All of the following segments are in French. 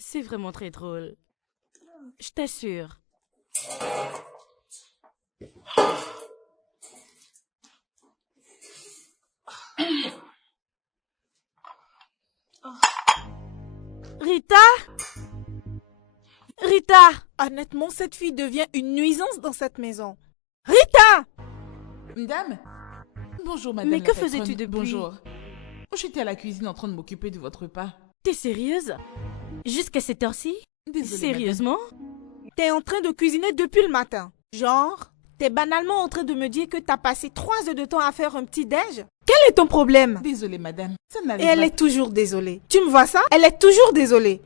C'est vraiment très drôle. Je t'assure. Rita? Rita! Honnêtement, cette fille devient une nuisance dans cette maison. Rita! Madame? Bonjour, madame. Mais la que patronne. faisais-tu depuis? Bonjour. J'étais à la cuisine en train de m'occuper de votre repas. T'es sérieuse? Jusqu'à cette heure-ci? Désolée, Sérieusement? T'es en train de cuisiner depuis le matin. Genre, t'es banalement en train de me dire que t'as passé 3 heures de temps à faire un petit déj? Quel est ton problème? madame. Désolée, madame. Ça Et n'allait elle pas. est toujours désolée. Tu me vois ça? Elle est toujours désolée.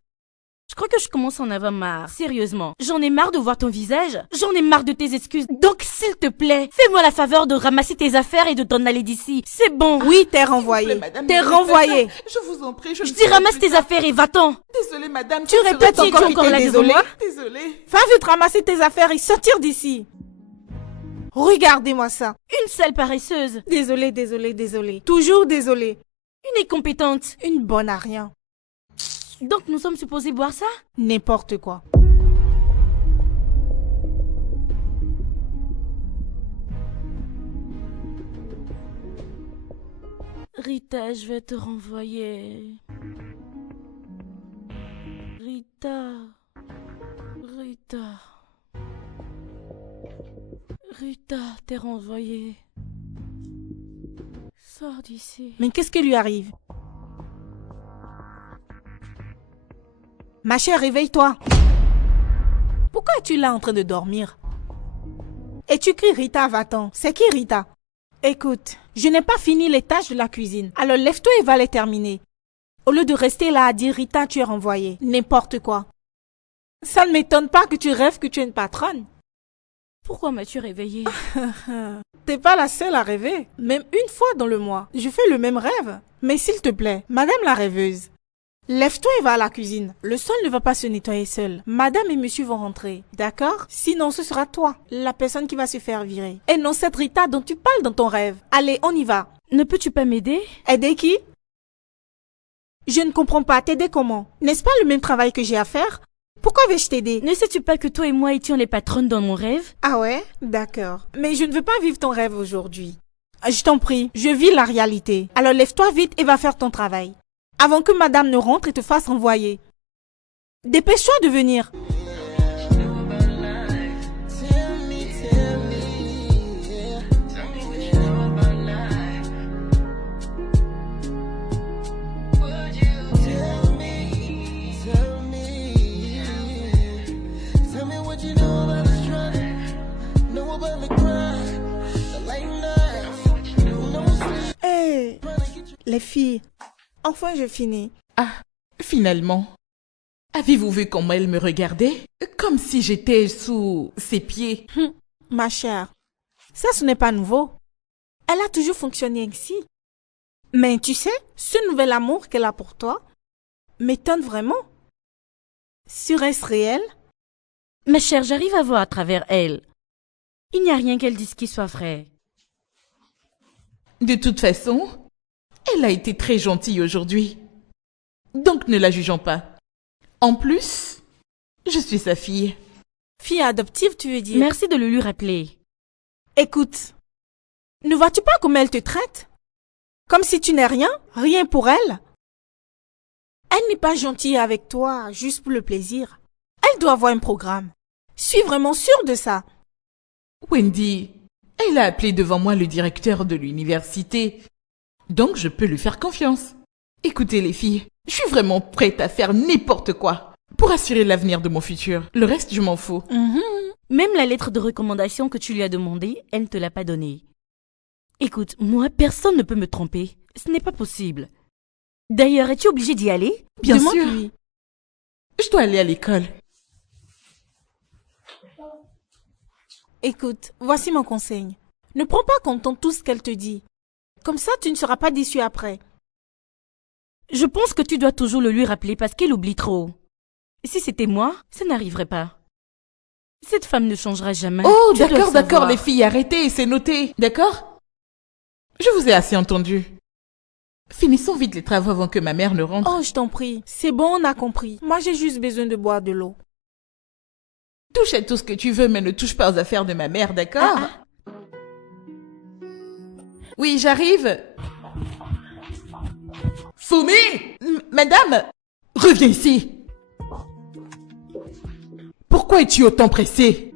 Je crois que je commence à en avoir marre. Sérieusement. J'en ai marre de voir ton visage. J'en ai marre de tes excuses. Donc, s'il te plaît, fais-moi la faveur de ramasser tes affaires et de t'en aller d'ici. C'est bon. Oui, t'es S'il vous renvoyée. plaît, madame, T'es ne faites pas renvoyée. ça. Je vous en prie, je Je ne dis ferai ramasse plus tes ça. affaires et va-t'en. Désolée, madame. Tu ça ne répètes sera- Tu es encore que encore t'es là devant désolée. moi? Désolée. Va vite ramasser tes affaires et sortir d'ici. Regardez-moi ça. Une sale paresseuse. Désolée, désolée, désolée. Toujours désolée. Une incompétente. Une bonne à rien. Donc, nous sommes supposés boire ça? N'importe quoi. Rita, je vais te renvoyer. Rita. Rita. Rita, t'es renvoyée. Sors d'ici. Mais qu'est-ce qui lui arrive? Ma chère, réveille-toi. Pourquoi es-tu là en train de dormir? Et tu cries Rita, va-t'en. C'est qui Rita? Écoute, je n'ai pas fini les tâches de la cuisine. Alors lève-toi et va les terminer. Au lieu de rester là à dire Rita, tu es renvoyée. N'importe quoi. Ça ne m'étonne pas que tu rêves que tu es une patronne. Pourquoi m'as-tu réveillée? T'es pas la seule à rêver. Même une fois dans le mois, je fais le même rêve. Mais s'il te plaît, madame la rêveuse, lève-toi et va à la cuisine. Le sol ne va pas se nettoyer seul. Madame et monsieur vont rentrer, d'accord? Sinon, ce sera toi, la personne qui va se faire virer. Et non cette Rita dont tu parles dans ton rêve. Allez, on y va. Ne peux-tu pas m'aider? Aider qui? Je ne comprends pas. T'aider comment? N'est-ce pas le même travail que j'ai à faire? Pourquoi vais-je t'aider? Ne sais-tu pas que toi et moi étions les patronnes dans mon rêve? Ah ouais? D'accord. Mais je ne veux pas vivre ton rêve aujourd'hui. Je t'en prie, je vis la réalité. Alors lève-toi vite et va faire ton travail. Avant que madame ne rentre et te fasse renvoyer. Dépêche-toi de venir. Hey, les filles, enfin je finis. Ah, finalement. Avez-vous vu comment elle me regardait? Comme si j'étais sous ses pieds. Ma chère, ça ce n'est pas nouveau. Elle a toujours fonctionné ainsi. Mais tu sais, ce nouvel amour qu'elle a pour toi m'étonne vraiment. Serait-ce réel? Ma chère, j'arrive à voir à travers elle. Il n'y a rien qu'elle dise qui soit vrai. De toute façon, elle a été très gentille aujourd'hui. Donc ne la jugeons pas. En plus, je suis sa fille. Fille adoptive, tu veux dire? Merci de le lui rappeler. Écoute, ne vois-tu pas comment elle te traite? Comme si tu n'es rien, rien pour elle. Elle n'est pas gentille avec toi, juste pour le plaisir. Elle doit avoir un programme. Je suis vraiment sûre de ça. Wendy, elle a appelé devant moi le directeur de l'université. Donc je peux lui faire confiance. Écoutez les filles, je suis vraiment prête à faire n'importe quoi pour assurer l'avenir de mon futur. Le reste, je m'en fous. Même la lettre de recommandation que tu lui as demandée, elle ne te l'a pas donnée. Écoute, moi, personne ne peut me tromper. Ce n'est pas possible. D'ailleurs, es-tu obligé d'y aller? Bien sûr. Demande-lui. Je dois aller à l'école. Écoute, voici mon conseil. Ne prends pas compte tout ce qu'elle te dit. Comme ça, tu ne seras pas déçu après. Je pense que tu dois toujours le lui rappeler parce qu'elle oublie trop. Si c'était moi, ça n'arriverait pas. Cette femme ne changera jamais. Oh, Tu dois d'accord, le d'accord, savoir. les filles, arrêtez, c'est noté, d'accord? Je vous ai assez entendu. Finissons vite les travaux avant que ma mère ne rentre. Oh, je t'en prie. C'est bon, on a compris. Moi, j'ai juste besoin de boire de l'eau. Touche à tout ce que tu veux, mais ne touche pas aux affaires de ma mère, d'accord? Oui, j'arrive. Fumi! Madame! Reviens ici! Pourquoi es-tu autant pressée?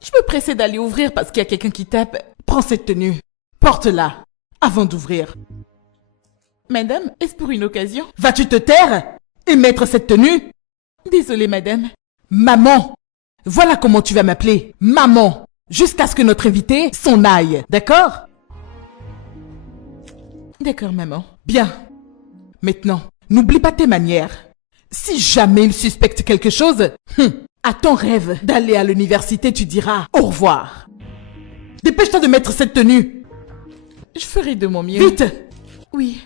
Je me pressais d'aller ouvrir parce qu'il y a quelqu'un qui tape. Prends cette tenue. Porte-la. Avant d'ouvrir. Madame, est-ce pour une occasion? Vas-tu te taire et mettre cette tenue? Désolée, madame. Maman! Voilà comment tu vas m'appeler. Maman! Jusqu'à ce que notre invité s'en aille. D'accord? D'accord, maman. Bien. Maintenant, n'oublie pas tes manières. Si jamais il suspecte quelque chose, à ton rêve d'aller à l'université, tu diras au revoir. Dépêche-toi de mettre cette tenue. Je ferai de mon mieux. Vite! Oui.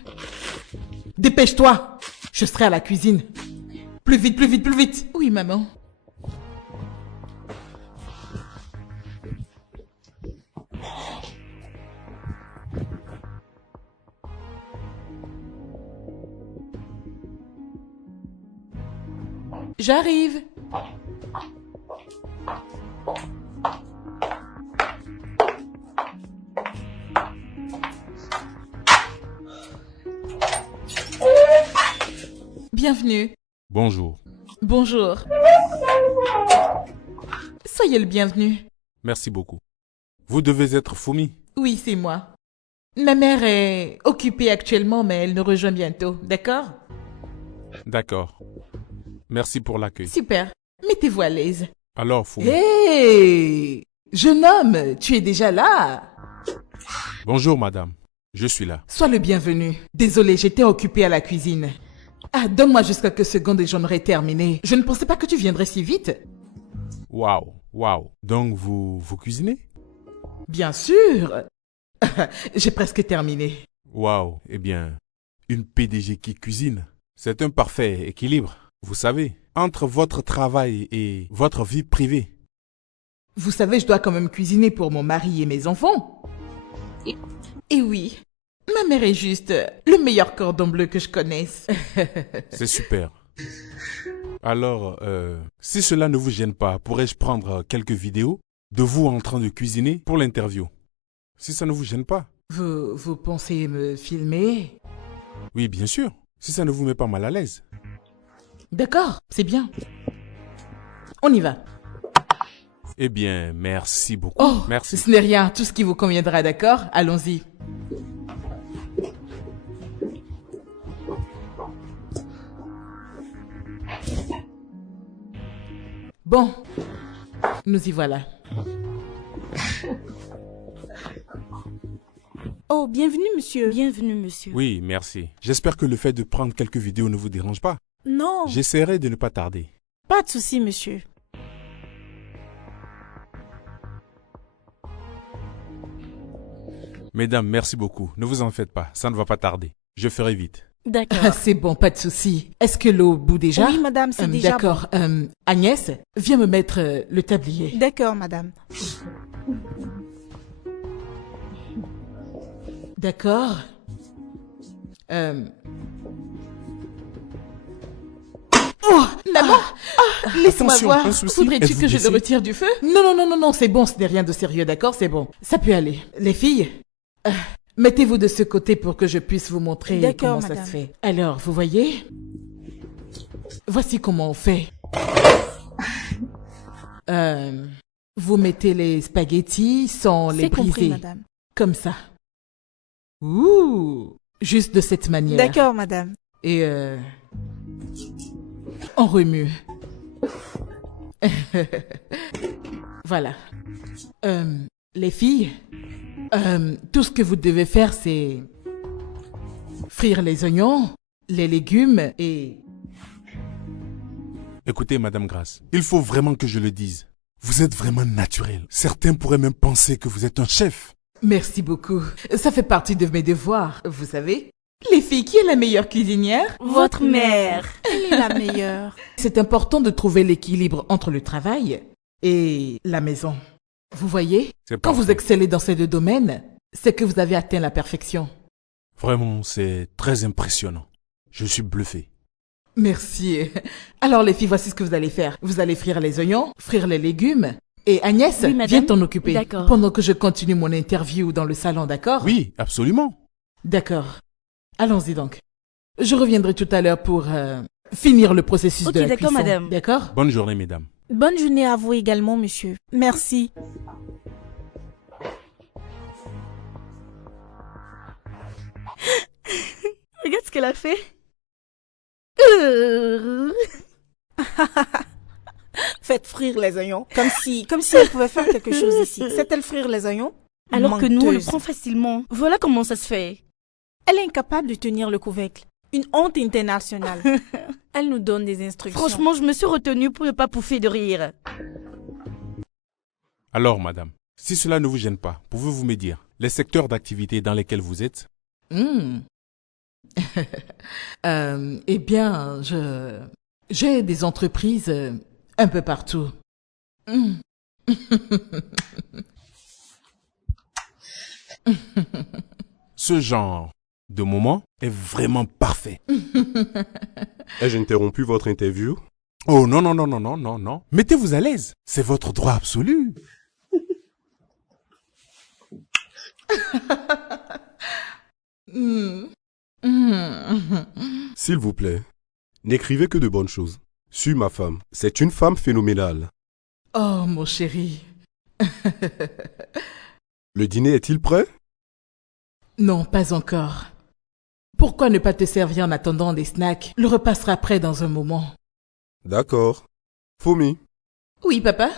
Dépêche-toi. Je serai à la cuisine. Plus vite, plus vite, plus vite. Oui, maman. J'arrive. Bienvenue. Bonjour. Bonjour. Soyez le bienvenu. Merci beaucoup. Vous devez être Fumi. Oui, c'est moi. Ma mère est occupée actuellement, mais elle nous rejoint bientôt, d'accord? D'accord. Merci pour l'accueil. Super. Mettez-vous à l'aise. Alors, Fumi. Hé! Jeune homme, tu es déjà là? Bonjour, madame. Je suis là. Sois le bienvenu. Désolé, j'étais occupée à la cuisine. Ah, donne-moi jusqu'à quelques secondes et j'en aurai terminé. Je ne pensais pas que tu viendrais si vite. Waouh, waouh. Donc, vous cuisinez? Bien sûr. J'ai presque terminé. Waouh. Eh bien, une PDG qui cuisine, c'est un parfait équilibre. Vous savez, entre votre travail et votre vie privée. Vous savez, je dois quand même cuisiner pour mon mari et mes enfants. Et oui, ma mère est juste le meilleur cordon bleu que je connaisse. C'est super. Alors, si cela ne vous gêne pas, pourrais-je prendre quelques vidéos de vous en train de cuisiner pour l'interview? Si ça ne vous gêne pas. Vous pensez me filmer? Oui, bien sûr. Si ça ne vous met pas mal à l'aise. D'accord, c'est bien. On y va. Eh bien, merci beaucoup. Oh, merci. Ce n'est rien, tout ce qui vous conviendra, d'accord? Allons-y. Bon, nous y voilà. Oh, bienvenue, monsieur. Bienvenue, monsieur. Oui, merci. J'espère que le fait de prendre quelques vidéos ne vous dérange pas. Non, J'essaierai de ne pas tarder. pas de souci, monsieur. Mesdames, merci beaucoup. Ne vous en faites pas, ça ne va pas tarder. Je ferai vite. D'accord. Ah, c'est bon, pas de souci. Est-ce que l'eau bout déjà? Oui, madame, c'est déjà D'accord. Agnès, viens me mettre le tablier. bon. D'accord, madame. D'accord. Oh, maman! Laisse-moi Attention, voir. un souci? Voudrais-tu Êtes-vous que je le blessée? retire du feu? Non, non, non, non, non, c'est bon, ce n'est rien de sérieux, d'accord? C'est bon. Ça peut aller. Les filles, mettez-vous de ce côté pour que je puisse vous montrer D'accord, comment ça madame. se fait. Alors, vous voyez? Voici comment on fait. Vous mettez les spaghettis sans les C'est compris, briser. madame. Comme ça. Ouh! Juste de cette manière. D'accord, madame. Et on remue. Voilà. Les filles, tout ce que vous devez faire, c'est frire les oignons, les légumes et... Écoutez, Madame Grace, il faut vraiment que je le dise. Vous êtes vraiment naturel. Certains pourraient même penser que vous êtes un chef. Merci beaucoup. Ça fait partie de mes devoirs, vous savez. Les filles, qui est la meilleure cuisinière? Votre mère. Elle est la meilleure. C'est important de trouver l'équilibre entre le travail et la maison. Vous voyez, C'est quand vous parfait. excellez dans ces deux domaines, c'est que vous avez atteint la perfection. Vraiment, c'est très impressionnant. Je suis bluffé. Merci. Alors les filles, voici ce que vous allez faire. Vous allez frire les oignons, frire les légumes. Et Agnès, Oui, madame. viens t'en occuper. D'accord. Pendant que je continue mon interview dans le salon, d'accord? Oui, absolument. D'accord. Allons-y donc. Je reviendrai tout à l'heure pour finir le processus Ok, de la d'accord, cuisson. madame. D'accord? Bonne journée, mesdames. Bonne journée à vous également, monsieur. Merci. Regarde ce qu'elle a fait. Faites frire les oignons. Comme si elle pouvait faire quelque chose ici. Sait-elle frire les oignons? Alors que nous, on le Menteuse. prend facilement. Voilà comment ça se fait. Elle est incapable de tenir le couvercle. Une honte internationale. Elle nous donne des instructions. Franchement, je me suis retenue pour ne pas pouffer de rire. Alors, madame, si cela ne vous gêne pas, pouvez-vous me dire les secteurs d'activité dans lesquels vous êtes? Hmm. Eh bien, j'ai des entreprises un peu partout. Hmm. Ce genre de moment est vraiment parfait. Ai-je interrompu votre interview? Oh non, non, non, non, non, non, non. Mettez-vous à l'aise. C'est votre droit absolu. Hmm. Hmm. S'il vous plaît, n'écrivez que de bonnes choses. Suis ma femme. C'est une femme phénoménale. Oh, mon chéri. Le dîner est-il prêt? Non, pas encore. Pourquoi ne pas te servir en attendant des snacks? Le repas sera prêt dans un moment. D'accord. Fomi, Oui, papa?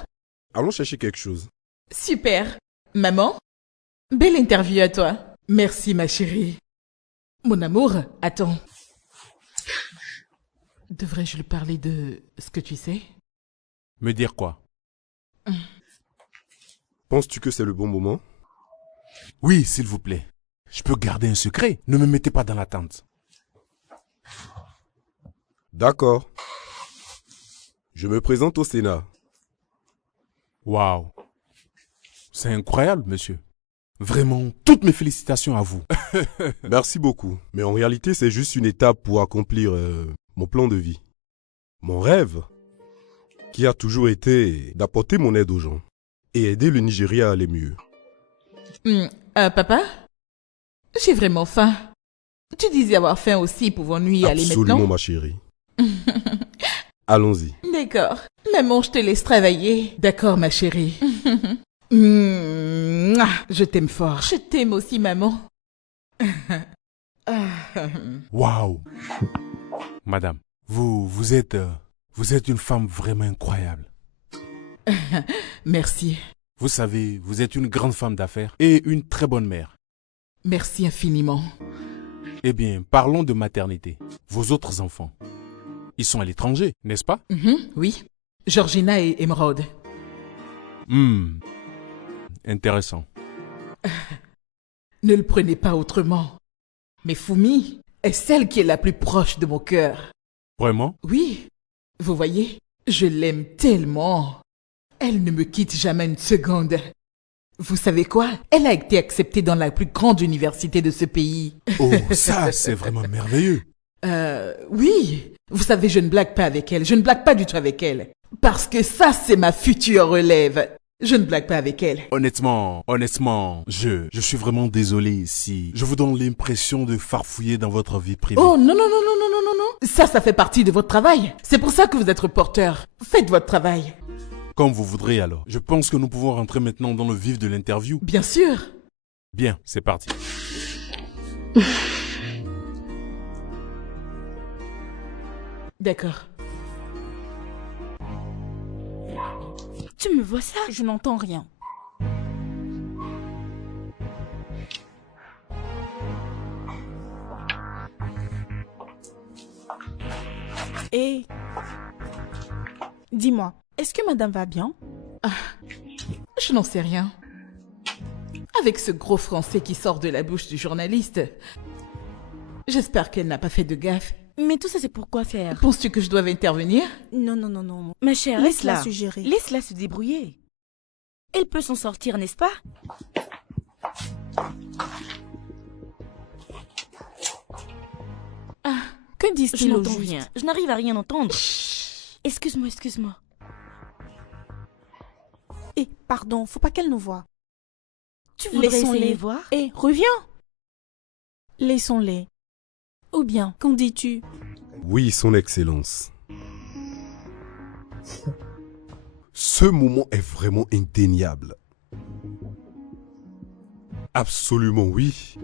allons chercher quelque chose. Super. Maman? Belle interview à toi. Merci, ma chérie. Mon amour, attends. Devrais-je lui parler de ce que tu sais? Me dire quoi? Penses-tu que c'est le bon moment? Oui, s'il vous plaît. Je peux garder un secret. Ne me mettez pas dans l'attente. D'accord. Je me présente au Sénat. Waouh. C'est incroyable, monsieur. Vraiment, toutes mes félicitations à vous. Merci beaucoup. Mais en réalité, c'est juste une étape pour accomplir mon plan de vie. Mon rêve, qui a toujours été d'apporter mon aide aux gens et aider le Nigeria à aller mieux. Papa? J'ai vraiment faim. Tu disais avoir faim aussi, pouvons-nous y aller Absolument, maintenant? ma chérie. Allons-y. D'accord. Maman, je te laisse travailler. D'accord, ma chérie. Je t'aime fort. Je t'aime aussi, maman. Waouh. Madame, vous êtes une femme vraiment incroyable. Merci. Vous savez, vous êtes une grande femme d'affaires et une très bonne mère. Merci infiniment. Eh bien, parlons de maternité. Vos autres enfants, ils sont à l'étranger, n'est-ce pas? Oui. Georgina et Emeraude. Intéressant. Ne le prenez pas autrement. Mais Fumi est celle qui est la plus proche de mon cœur. Vraiment? Oui. Vous voyez, je l'aime tellement. Elle ne me quitte jamais une seconde. Vous savez quoi? Elle a été acceptée dans la plus grande université de ce pays. Oh, ça, c'est vraiment merveilleux. Oui. Vous savez, je ne blague pas avec elle. Je ne blague pas du tout avec elle. Parce que ça, c'est ma future relève. Je ne blague pas avec elle. Honnêtement, je suis vraiment désolé si je vous donne l'impression de farfouiller dans votre vie privée. Oh, non, non, non, non, non, non, non, non. Ça fait partie de votre travail. C'est pour ça que vous êtes reporter. Faites votre travail. Comme vous voudrez alors. Je pense que nous pouvons rentrer maintenant dans le vif de l'interview. Bien sûr. Bien, c'est parti. D'accord. Tu me vois ça? Je n'entends rien. Et dis-moi, est-ce que madame va bien? Je n'en sais rien. Avec ce gros français qui sort de la bouche du journaliste, J'espère qu'elle n'a pas fait de gaffe. Mais tout ça, c'est pour quoi faire? Penses-tu que je dois intervenir? Non, non, non, non. Ma chère, Laisse-la laisse-la. suggérer. Laisse-la se débrouiller. Elle peut s'en sortir, n'est-ce pas? Que Je disent-ils au n'entends juste? rien. Je n'arrive à rien entendre. Excuse-moi, excuse-moi. Eh, pardon, faut pas qu'elle nous voie. Tu voudrais Laissons-les. essayer voir? Eh, reviens. Laissons-les. Ou bien, qu'en dis-tu? Oui, Son Excellence. Ce moment est vraiment indéniable. Absolument oui.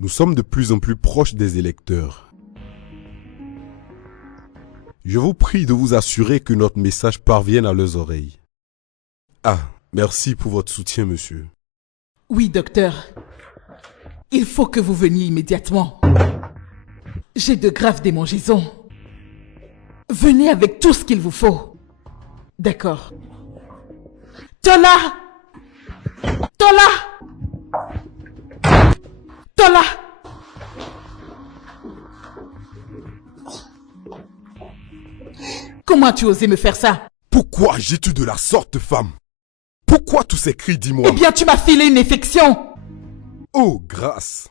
Nous sommes de plus en plus proches des électeurs. Je vous prie de vous assurer que notre message parvienne à leurs oreilles. Ah, merci pour votre soutien, monsieur. Oui, docteur. Il faut que vous veniez immédiatement. J'ai de graves démangeaisons. Venez avec tout ce qu'il vous faut. D'accord. Tola! Tola! Tola! Comment as-tu osé me faire ça? Pourquoi agis-tu de la sorte, femme? Pourquoi tous ces cris, dis-moi? Eh bien, tu m'as filé une infection! Oh, grâce.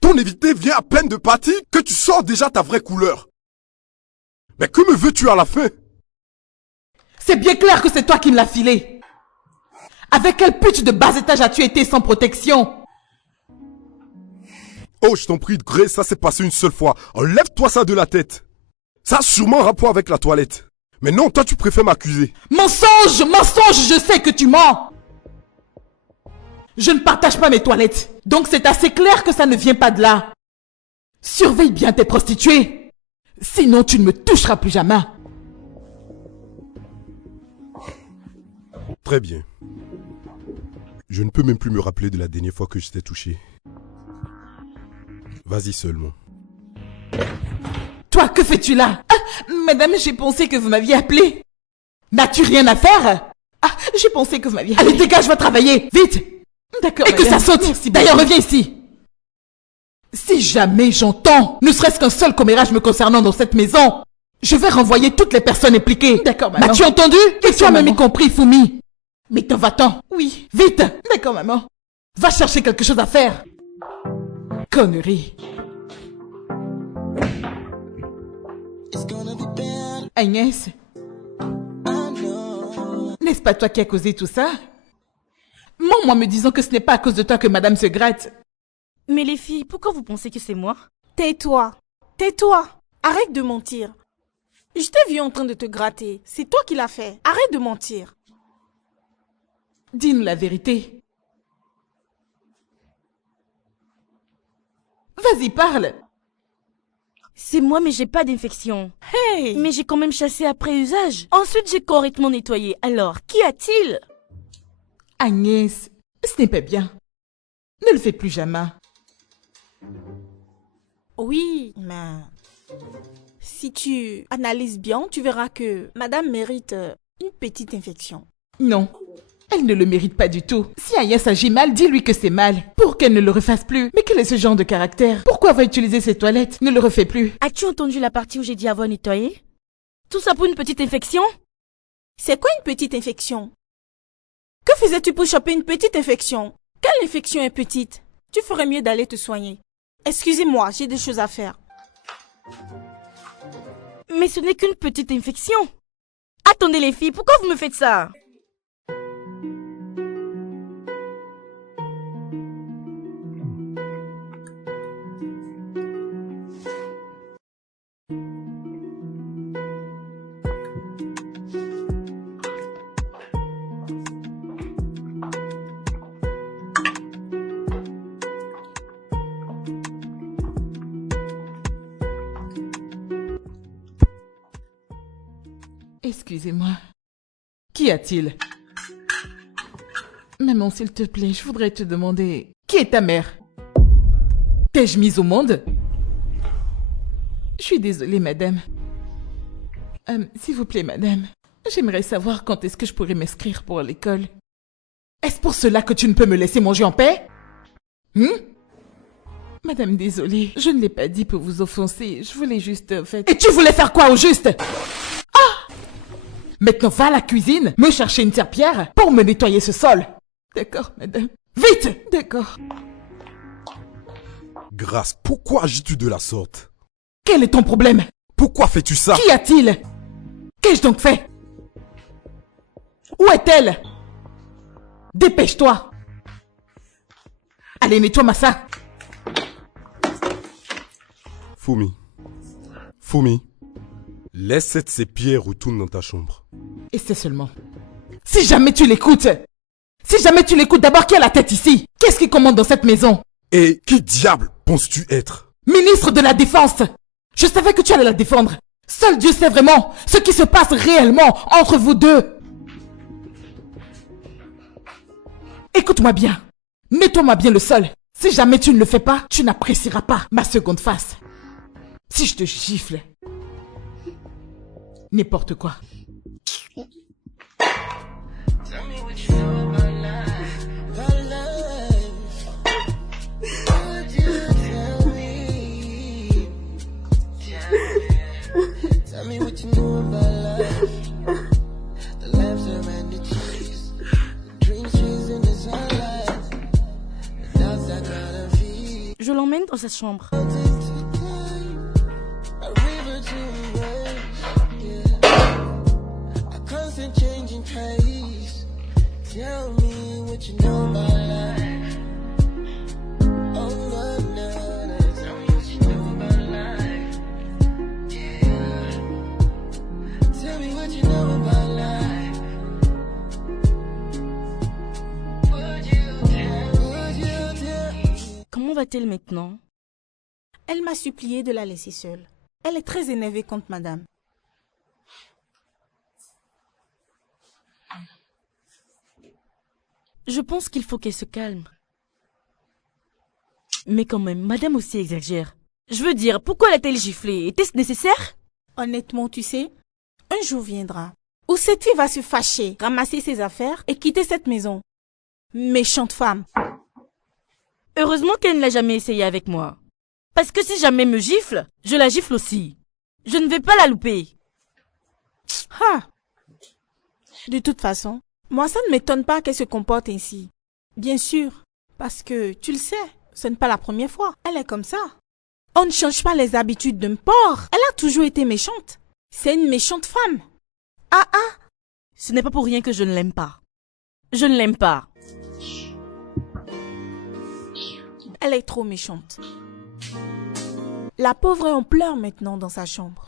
Ton évité vient à peine de partir que tu sors déjà ta vraie couleur. Mais que me veux-tu à la fin? C'est bien clair que c'est toi qui me l'as filé. Avec quel pute de bas étage as-tu été sans protection? Oh, je t'en prie, Grey, ça s'est passé une seule fois. Enlève-toi ça de la tête. Ça a sûrement un rapport avec la toilette. Mais non, toi tu préfères m'accuser. Mensonge! Mensonge! Je sais que tu mens! Je ne partage pas mes toilettes. Donc c'est assez clair que ça ne vient pas de là. Surveille bien tes prostituées. Sinon tu ne me toucheras plus jamais. Très bien. Je ne peux même plus me rappeler de la dernière fois que je t'ai touché. Vas-y seulement. Toi, que fais-tu là? Ah, madame, j'ai pensé que vous m'aviez appelé. N'as-tu rien à faire? Ah, j'ai pensé que vous m'aviez appelé. Allez, dégage, va travailler. Vite! D'accord. Et que ça saute. D'ailleurs, reviens ici. Si jamais j'entends, ne serait-ce qu'un seul commérage me concernant dans cette maison, je vais renvoyer toutes les personnes impliquées. D'accord, maman. M'as-tu entendu? Et tu as même compris, Fumi. Mais t'en va-t'en. Oui. Vite. D'accord, maman. Va chercher quelque chose à faire. Connerie. Agnès, n'est-ce pas toi qui as causé tout ça? Mens-moi me disant que ce n'est pas à cause de toi que madame se gratte. Mais les filles, pourquoi vous pensez que c'est moi? Tais-toi. Tais-toi. Arrête de mentir. Je t'ai vu en train de te gratter. C'est toi qui l'as fait. Arrête de mentir. Dis-nous la vérité. Vas-y, parle. C'est moi, mais j'ai pas d'infection. Hey! Mais j'ai quand même chassé après usage. Ensuite, j'ai correctement nettoyé. Alors, qu'y a-t-il? Agnès, ce n'est pas bien. Ne le fais plus jamais. Oui, mais si tu analyses bien, tu verras que madame mérite une petite infection. Non, elle ne le mérite pas du tout. Si Agnès agit mal, dis-lui que c'est mal. Pour qu'elle ne le refasse plus. Mais quel est ce genre de caractère? Pourquoi va utiliser ses toilettes? Ne le refais plus. As-tu entendu la partie où j'ai dit avoir nettoyé? Tout ça pour une petite infection? C'est quoi une petite infection? Que faisais-tu pour choper une petite infection? Quelle infection est petite? Tu ferais mieux d'aller te soigner. Excusez-moi, j'ai des choses à faire. Mais ce n'est qu'une petite infection. Attendez les filles, pourquoi vous me faites ça? Excusez-moi. Qu'y a-t-il? Maman, s'il te plaît, je voudrais te demander... Qui est ta mère? T'ai-je mise au monde? Je suis désolée, madame. S'il vous plaît, madame. J'aimerais savoir quand est-ce que je pourrais m'inscrire pour l'école. Est-ce pour cela que tu ne peux me laisser manger en paix? Madame, désolée, je ne l'ai pas dit pour vous offenser. Je voulais juste, en fait... Et tu voulais faire quoi au juste? Ah! Maintenant, va à la cuisine, me chercher une serpillière pour me nettoyer ce sol. D'accord, madame. Vite! D'accord. Grâce, pourquoi agis-tu de la sorte? Quel est ton problème? Pourquoi fais-tu ça? Qu'y a-t-il? Qu'ai-je donc fait? Où est-elle? Dépêche-toi. Allez, nettoie-moi ça. Fumi, laisse cette serpillière, retourne dans ta chambre. Et c'est seulement. Si jamais tu l'écoutes, d'abord qui a la tête ici? Qu'est-ce qui commande dans cette maison? Et qui diable penses-tu être? Ministre de la Défense. Je savais que tu allais la défendre. Seul Dieu sait vraiment ce qui se passe réellement entre vous deux. Écoute-moi bien. Nettoie-moi bien le sol. Si jamais tu ne le fais pas, tu n'apprécieras pas ma seconde face. Si je te gifle. N'importe quoi. Je l'emmène dans sa chambre. Comment va-t-elle maintenant? Elle m'a supplié de la laisser seule. Elle est très énervée contre madame. Je pense qu'il faut qu'elle se calme. Mais quand même, madame aussi exagère. Je veux dire, pourquoi l'a-t-elle giflé? Était-ce nécessaire? Honnêtement, tu sais, un jour viendra où cette fille va se fâcher, ramasser ses affaires et quitter cette maison. Méchante femme. Heureusement qu'elle ne l'a jamais essayé avec moi. Parce que si jamais elle me gifle, je la gifle aussi. Je ne vais pas la louper. Ah. De toute façon, moi ça ne m'étonne pas qu'elle se comporte ainsi. Bien sûr, parce que, tu le sais, ce n'est pas la première fois. Elle est comme ça. On ne change pas les habitudes d'un porc. Elle a toujours été méchante. C'est une méchante femme. Ah ah! Ce n'est pas pour rien que je ne l'aime pas. Je ne l'aime pas. Elle est trop méchante. La pauvre est en pleurs maintenant dans sa chambre.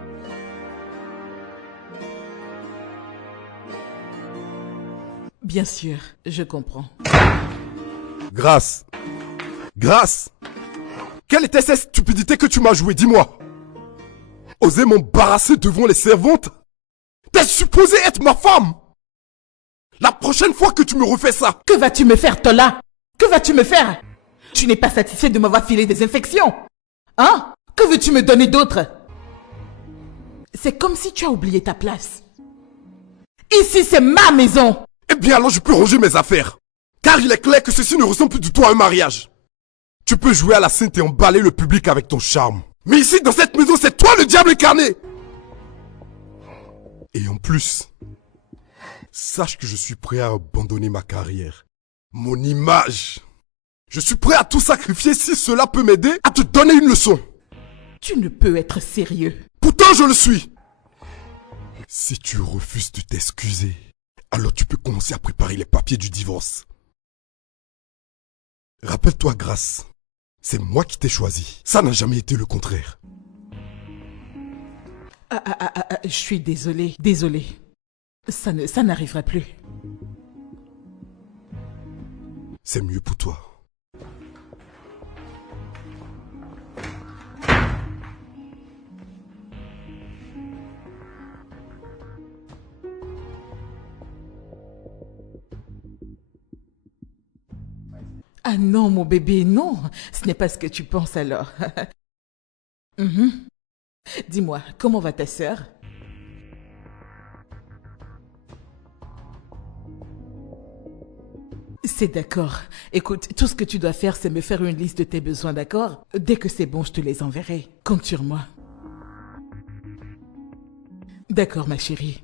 Bien sûr, je comprends. Grâce! Quelle était cette stupidité que tu m'as jouée, dis-moi? Oser m'embarrasser devant les servantes? T'es supposée être ma femme! La prochaine fois que tu me refais ça... Que vas-tu me faire, Tola? Que vas-tu me faire? Tu n'es pas satisfait de m'avoir filé des infections? Hein? Que veux-tu me donner d'autre? C'est comme si tu as oublié ta place. Ici, c'est ma maison! Eh bien alors je peux ranger mes affaires. Car il est clair que ceci ne ressemble plus du tout à un mariage. Tu peux jouer à la sainte et emballer le public avec ton charme. Mais ici, dans cette maison, c'est toi le diable incarné! Et en plus, sache que je suis prêt à abandonner ma carrière, mon image. Je suis prêt à tout sacrifier si cela peut m'aider à te donner une leçon. Tu ne peux être sérieux. Pourtant, je le suis. Si tu refuses de t'excuser, alors tu peux commencer à préparer les papiers du divorce. Rappelle-toi, Grâce, c'est moi qui t'ai choisi. Ça n'a jamais été le contraire. Je suis désolée. Ça n'arrivera plus. C'est mieux pour toi. Ah non, mon bébé, non. Ce n'est pas ce que tu penses alors. Dis-moi, comment va ta sœur? C'est d'accord. Écoute, tout ce que tu dois faire, c'est me faire une liste de tes besoins, d'accord? Dès que c'est bon, je te les enverrai. Compte sur moi. D'accord, ma chérie.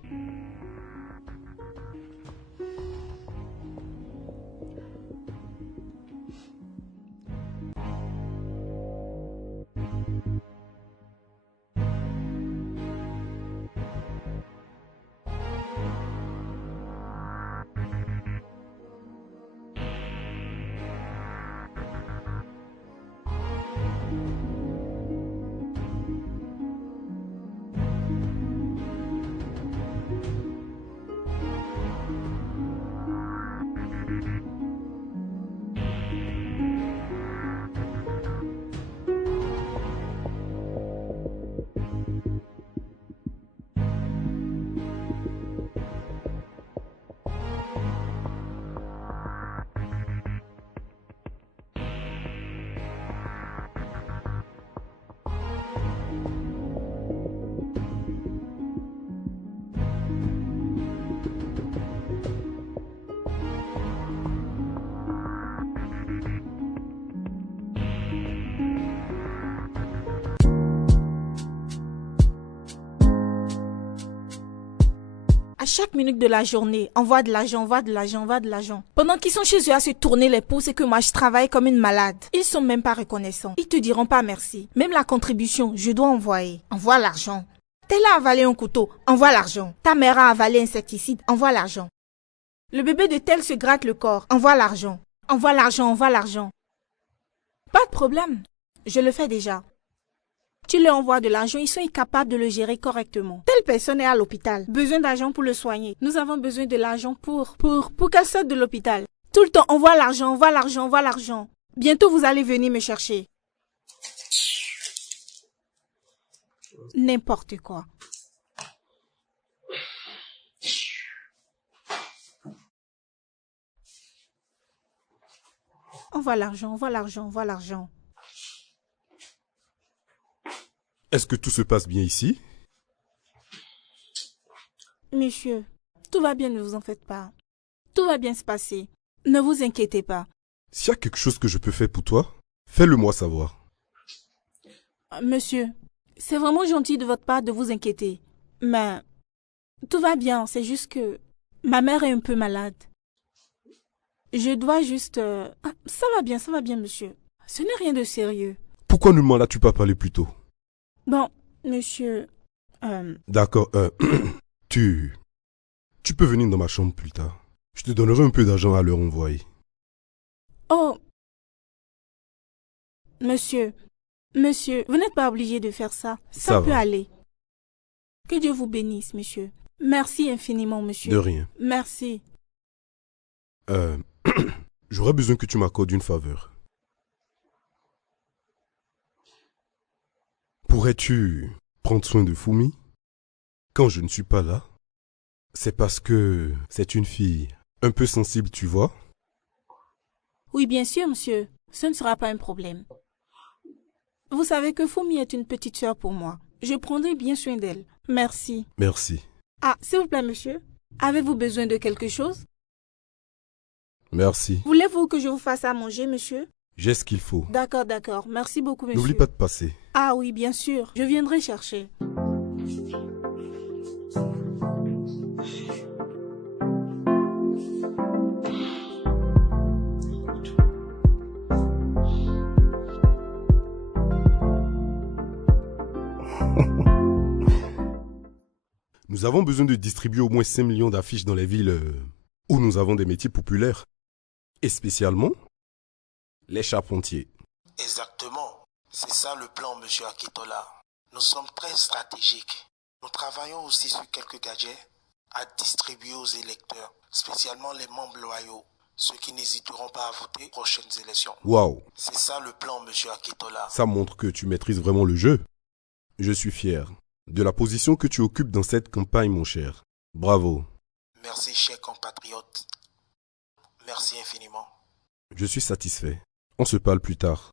À chaque minute de la journée, envoie de l'argent, envoie de l'argent, envoie de l'argent. Pendant qu'ils sont chez eux à se tourner les pouces et que moi je travaille comme une malade. Ils sont même pas reconnaissants. Ils te diront pas merci. Même la contribution, je dois envoyer. Envoie l'argent. Tel a avalé un couteau, envoie l'argent. Ta mère a avalé un insecticide, envoie l'argent. Le bébé de tel se gratte le corps, envoie l'argent. Envoie l'argent, envoie l'argent. Pas de problème. Je le fais déjà. Tu leur envoies de l'argent, ils sont incapables de le gérer correctement. Telle personne est à l'hôpital, besoin d'argent pour le soigner. Nous avons besoin de l'argent pour qu'elle sorte de l'hôpital. Tout le temps, envoie l'argent, envoie l'argent, envoie l'argent. Bientôt, vous allez venir me chercher. N'importe quoi. Envoie l'argent, envoie l'argent, envoie l'argent. Est-ce que tout se passe bien ici? Monsieur, tout va bien, ne vous en faites pas. Tout va bien se passer. Ne vous inquiétez pas. S'il y a quelque chose que je peux faire pour toi, fais-le moi savoir. Monsieur, c'est vraiment gentil de votre part de vous inquiéter. Mais tout va bien, c'est juste que ma mère est un peu malade. Je dois juste... ça va bien, monsieur. Ce n'est rien de sérieux. Pourquoi ne m'en as-tu pas parlé plus tôt? Bon, monsieur... D'accord, tu peux venir dans ma chambre plus tard. Je te donnerai un peu d'argent à leur envoyer. Oh, monsieur, vous n'êtes pas obligé de faire ça. Ça peut va. aller. Que Dieu vous bénisse, monsieur. Merci infiniment, monsieur. De rien. Merci. J'aurais besoin que tu m'accordes une faveur. Pourrais-tu prendre soin de Fumi quand je ne suis pas là? C'est parce que c'est une fille un peu sensible, tu vois? Oui, bien sûr, monsieur. Ce ne sera pas un problème. Vous savez que Fumi est une petite sœur pour moi. Je prendrai bien soin d'elle. Merci. Merci. Ah, s'il vous plaît, monsieur. Avez-vous besoin de quelque chose? Merci. Voulez-vous que je vous fasse à manger, monsieur? J'ai ce qu'il faut. D'accord, d'accord. Merci beaucoup, monsieur. N'oublie pas de passer. Ah oui, bien sûr. Je viendrai chercher. Nous avons besoin de distribuer au moins 5 millions d'affiches dans les villes où nous avons des métiers populaires. Et spécialement, les charpentiers. Exactement. C'est ça le plan, monsieur Akitola. Nous sommes très stratégiques. Nous travaillons aussi sur quelques gadgets à distribuer aux électeurs, spécialement les membres loyaux, ceux qui n'hésiteront pas à voter aux prochaines élections. Waouh! C'est ça le plan, monsieur Akitola. Ça montre que tu maîtrises vraiment le jeu. Je suis fier de la position que tu occupes dans cette campagne, mon cher. Bravo. Merci, cher compatriote. Merci infiniment. Je suis satisfait. On se parle plus tard.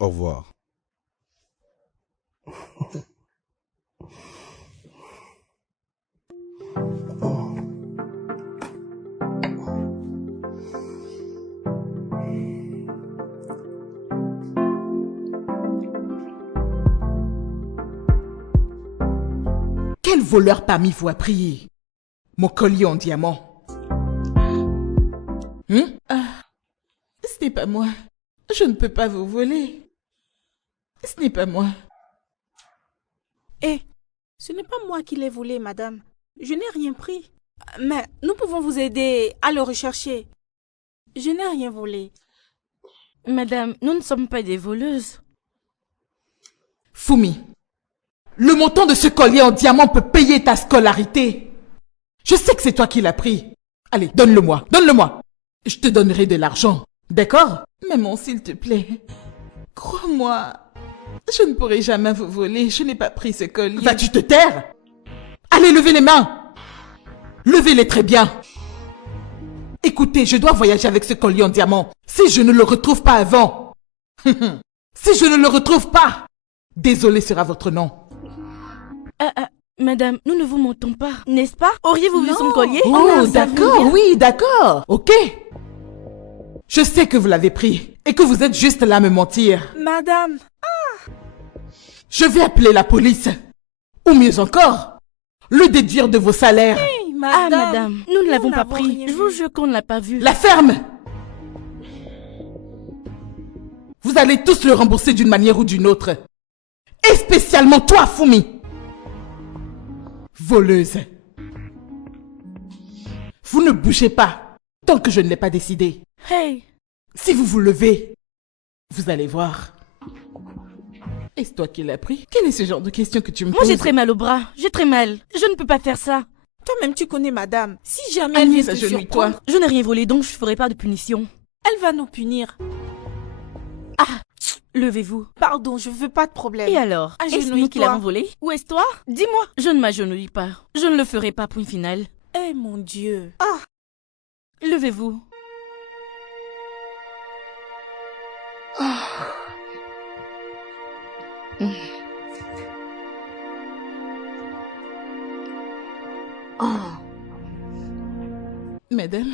Au revoir. voleur parmi vous a pris mon collier en diamant? Ce n'est pas moi. Je ne peux pas vous voler. Ce n'est pas moi. Eh, ce n'est pas moi qui l'ai volé, madame. Je n'ai rien pris. Mais nous pouvons vous aider à le rechercher. Je n'ai rien volé. Madame, nous ne sommes pas des voleuses. Fumi, le montant de ce collier en diamant peut payer ta scolarité. Je sais que c'est toi qui l'as pris. Allez, donne-le-moi, donne-le-moi. Je te donnerai de l'argent, d'accord? Maman, s'il te plaît, crois-moi, je ne pourrai jamais vous voler. Je n'ai pas pris ce collier. Vas-tu te taire? Allez, levez les mains. Levez-les très bien. Écoutez, je dois voyager avec ce collier en diamant. Si je ne le retrouve pas avant, si je ne le retrouve pas, désolé sera votre nom. Madame, nous ne vous mentons pas, n'est-ce pas? Auriez-vous vu son collier? Oh, d'accord, oui, d'accord. Ok. Je sais que vous l'avez pris et que vous êtes juste là à me mentir. Madame, Je vais appeler la police. Ou mieux encore, le déduire de vos salaires. hey, Ah, madame. madame, nous ne l'avons pas n'avons pris. rien Je vous vu. jure qu'on ne l'a pas vu. La ferme. Vous allez tous le rembourser d'une manière ou d'une autre. Et spécialement toi, Fumi. Voleuse. Vous ne bougez pas tant que je ne l'ai pas décidé. Hey, Si vous vous levez, vous allez voir. Est-ce toi qui l'as pris? Quel est ce genre de question que tu me moi poses? j'ai très mal au bras. J'ai très mal. Je ne peux pas faire ça. Toi-même, tu connais madame. Si jamais elle vient Agnès, te agenouille-toi. surprendre, Je n'ai rien volé, donc je ne ferai pas de punition. elle va nous punir. Levez-vous. Pardon, je veux pas de problème. Et alors? Est-ce nous qui Agenouille-toi. l'avons volé? Ou est-ce toi? Dis-moi. Je ne m'agenouille pas. Je ne le ferai pas, point final. Eh mon Dieu. Levez-vous. Madame,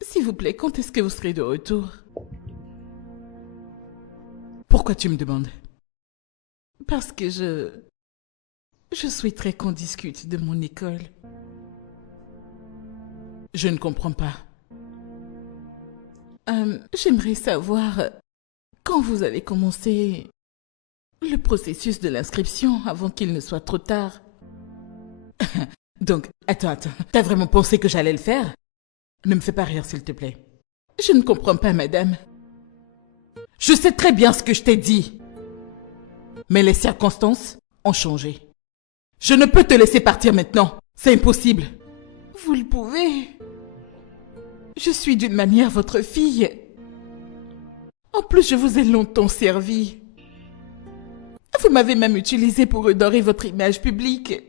s'il vous plaît, quand est-ce que vous serez de retour? Pourquoi tu me demandes? Parce que je souhaiterais qu'on discute de mon école. Je ne comprends pas. J'aimerais savoir quand vous allez commencer le processus de l'inscription avant qu'il ne soit trop tard. Donc, attends. T'as vraiment pensé que j'allais le faire? Ne me fais pas rire, s'il te plaît. Je ne comprends pas, madame. Je sais très bien ce que je t'ai dit. Mais les circonstances ont changé. Je ne peux te laisser partir maintenant. C'est impossible. Vous le pouvez. Je suis d'une manière votre fille. En plus, je vous ai longtemps servi. Vous m'avez même utilisé pour redorer votre image publique.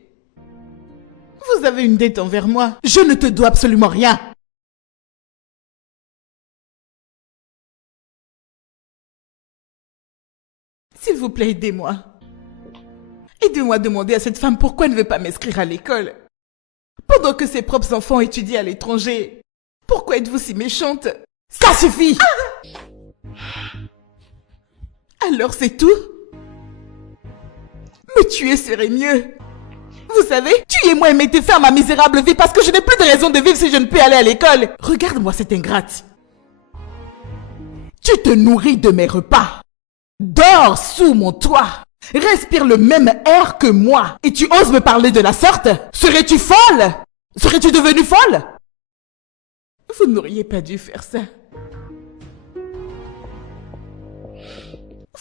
Vous avez une dette envers moi. Je ne te dois absolument rien. S'il vous plaît, aidez-moi. Aidez-moi à demander à cette femme pourquoi elle ne veut pas m'inscrire à l'école. Pendant que ses propres enfants étudient à l'étranger. Pourquoi êtes-vous si méchante? Ça suffit! Alors c'est tout? Me tuer serait mieux. Vous savez, tuez-moi et mettez fin à ma misérable vie parce que je n'ai plus de raison de vivre si je ne peux aller à l'école. Regarde-moi cette ingrate. Tu te nourris de mes repas. Dors sous mon toit. Respire le même air que moi. Et tu oses me parler de la sorte? Serais-tu folle? Serais-tu devenue folle? Vous n'auriez pas dû faire ça.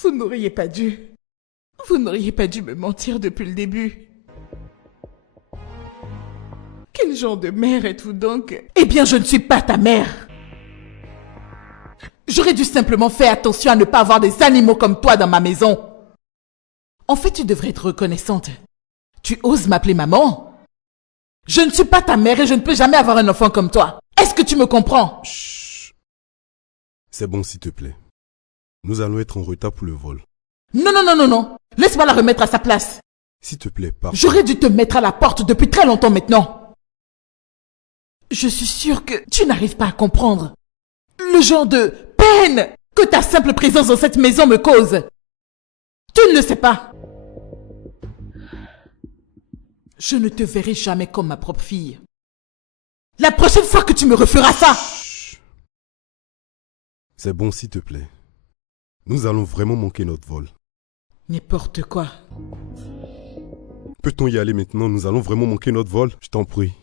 Vous n'auriez pas dû. Vous n'auriez pas dû me mentir depuis le début. Quel genre de mère êtes-vous donc? Eh bien, je ne suis pas ta mère. J'aurais dû simplement faire attention à ne pas avoir des animaux comme toi dans ma maison. En fait, tu devrais être reconnaissante. Tu oses m'appeler maman? Je ne suis pas ta mère et je ne peux jamais avoir un enfant comme toi. Est-ce que tu me comprends? Chut. C'est bon, s'il te plaît. Nous allons être en retard pour le vol. Non. Laisse-moi la remettre à sa place. S'il te plaît, pardon. J'aurais dû te mettre à la porte depuis très longtemps maintenant. Je suis sûre que tu n'arrives pas à comprendre le genre de peine que ta simple présence dans cette maison me cause. Tu ne le sais pas. Je ne te verrai jamais comme ma propre fille. La prochaine fois que tu me referas ça... Chut. C'est bon, s'il te plaît. Nous allons vraiment manquer notre vol. N'importe quoi. Peut-on y aller maintenant? Nous allons vraiment manquer notre vol. Je t'en prie.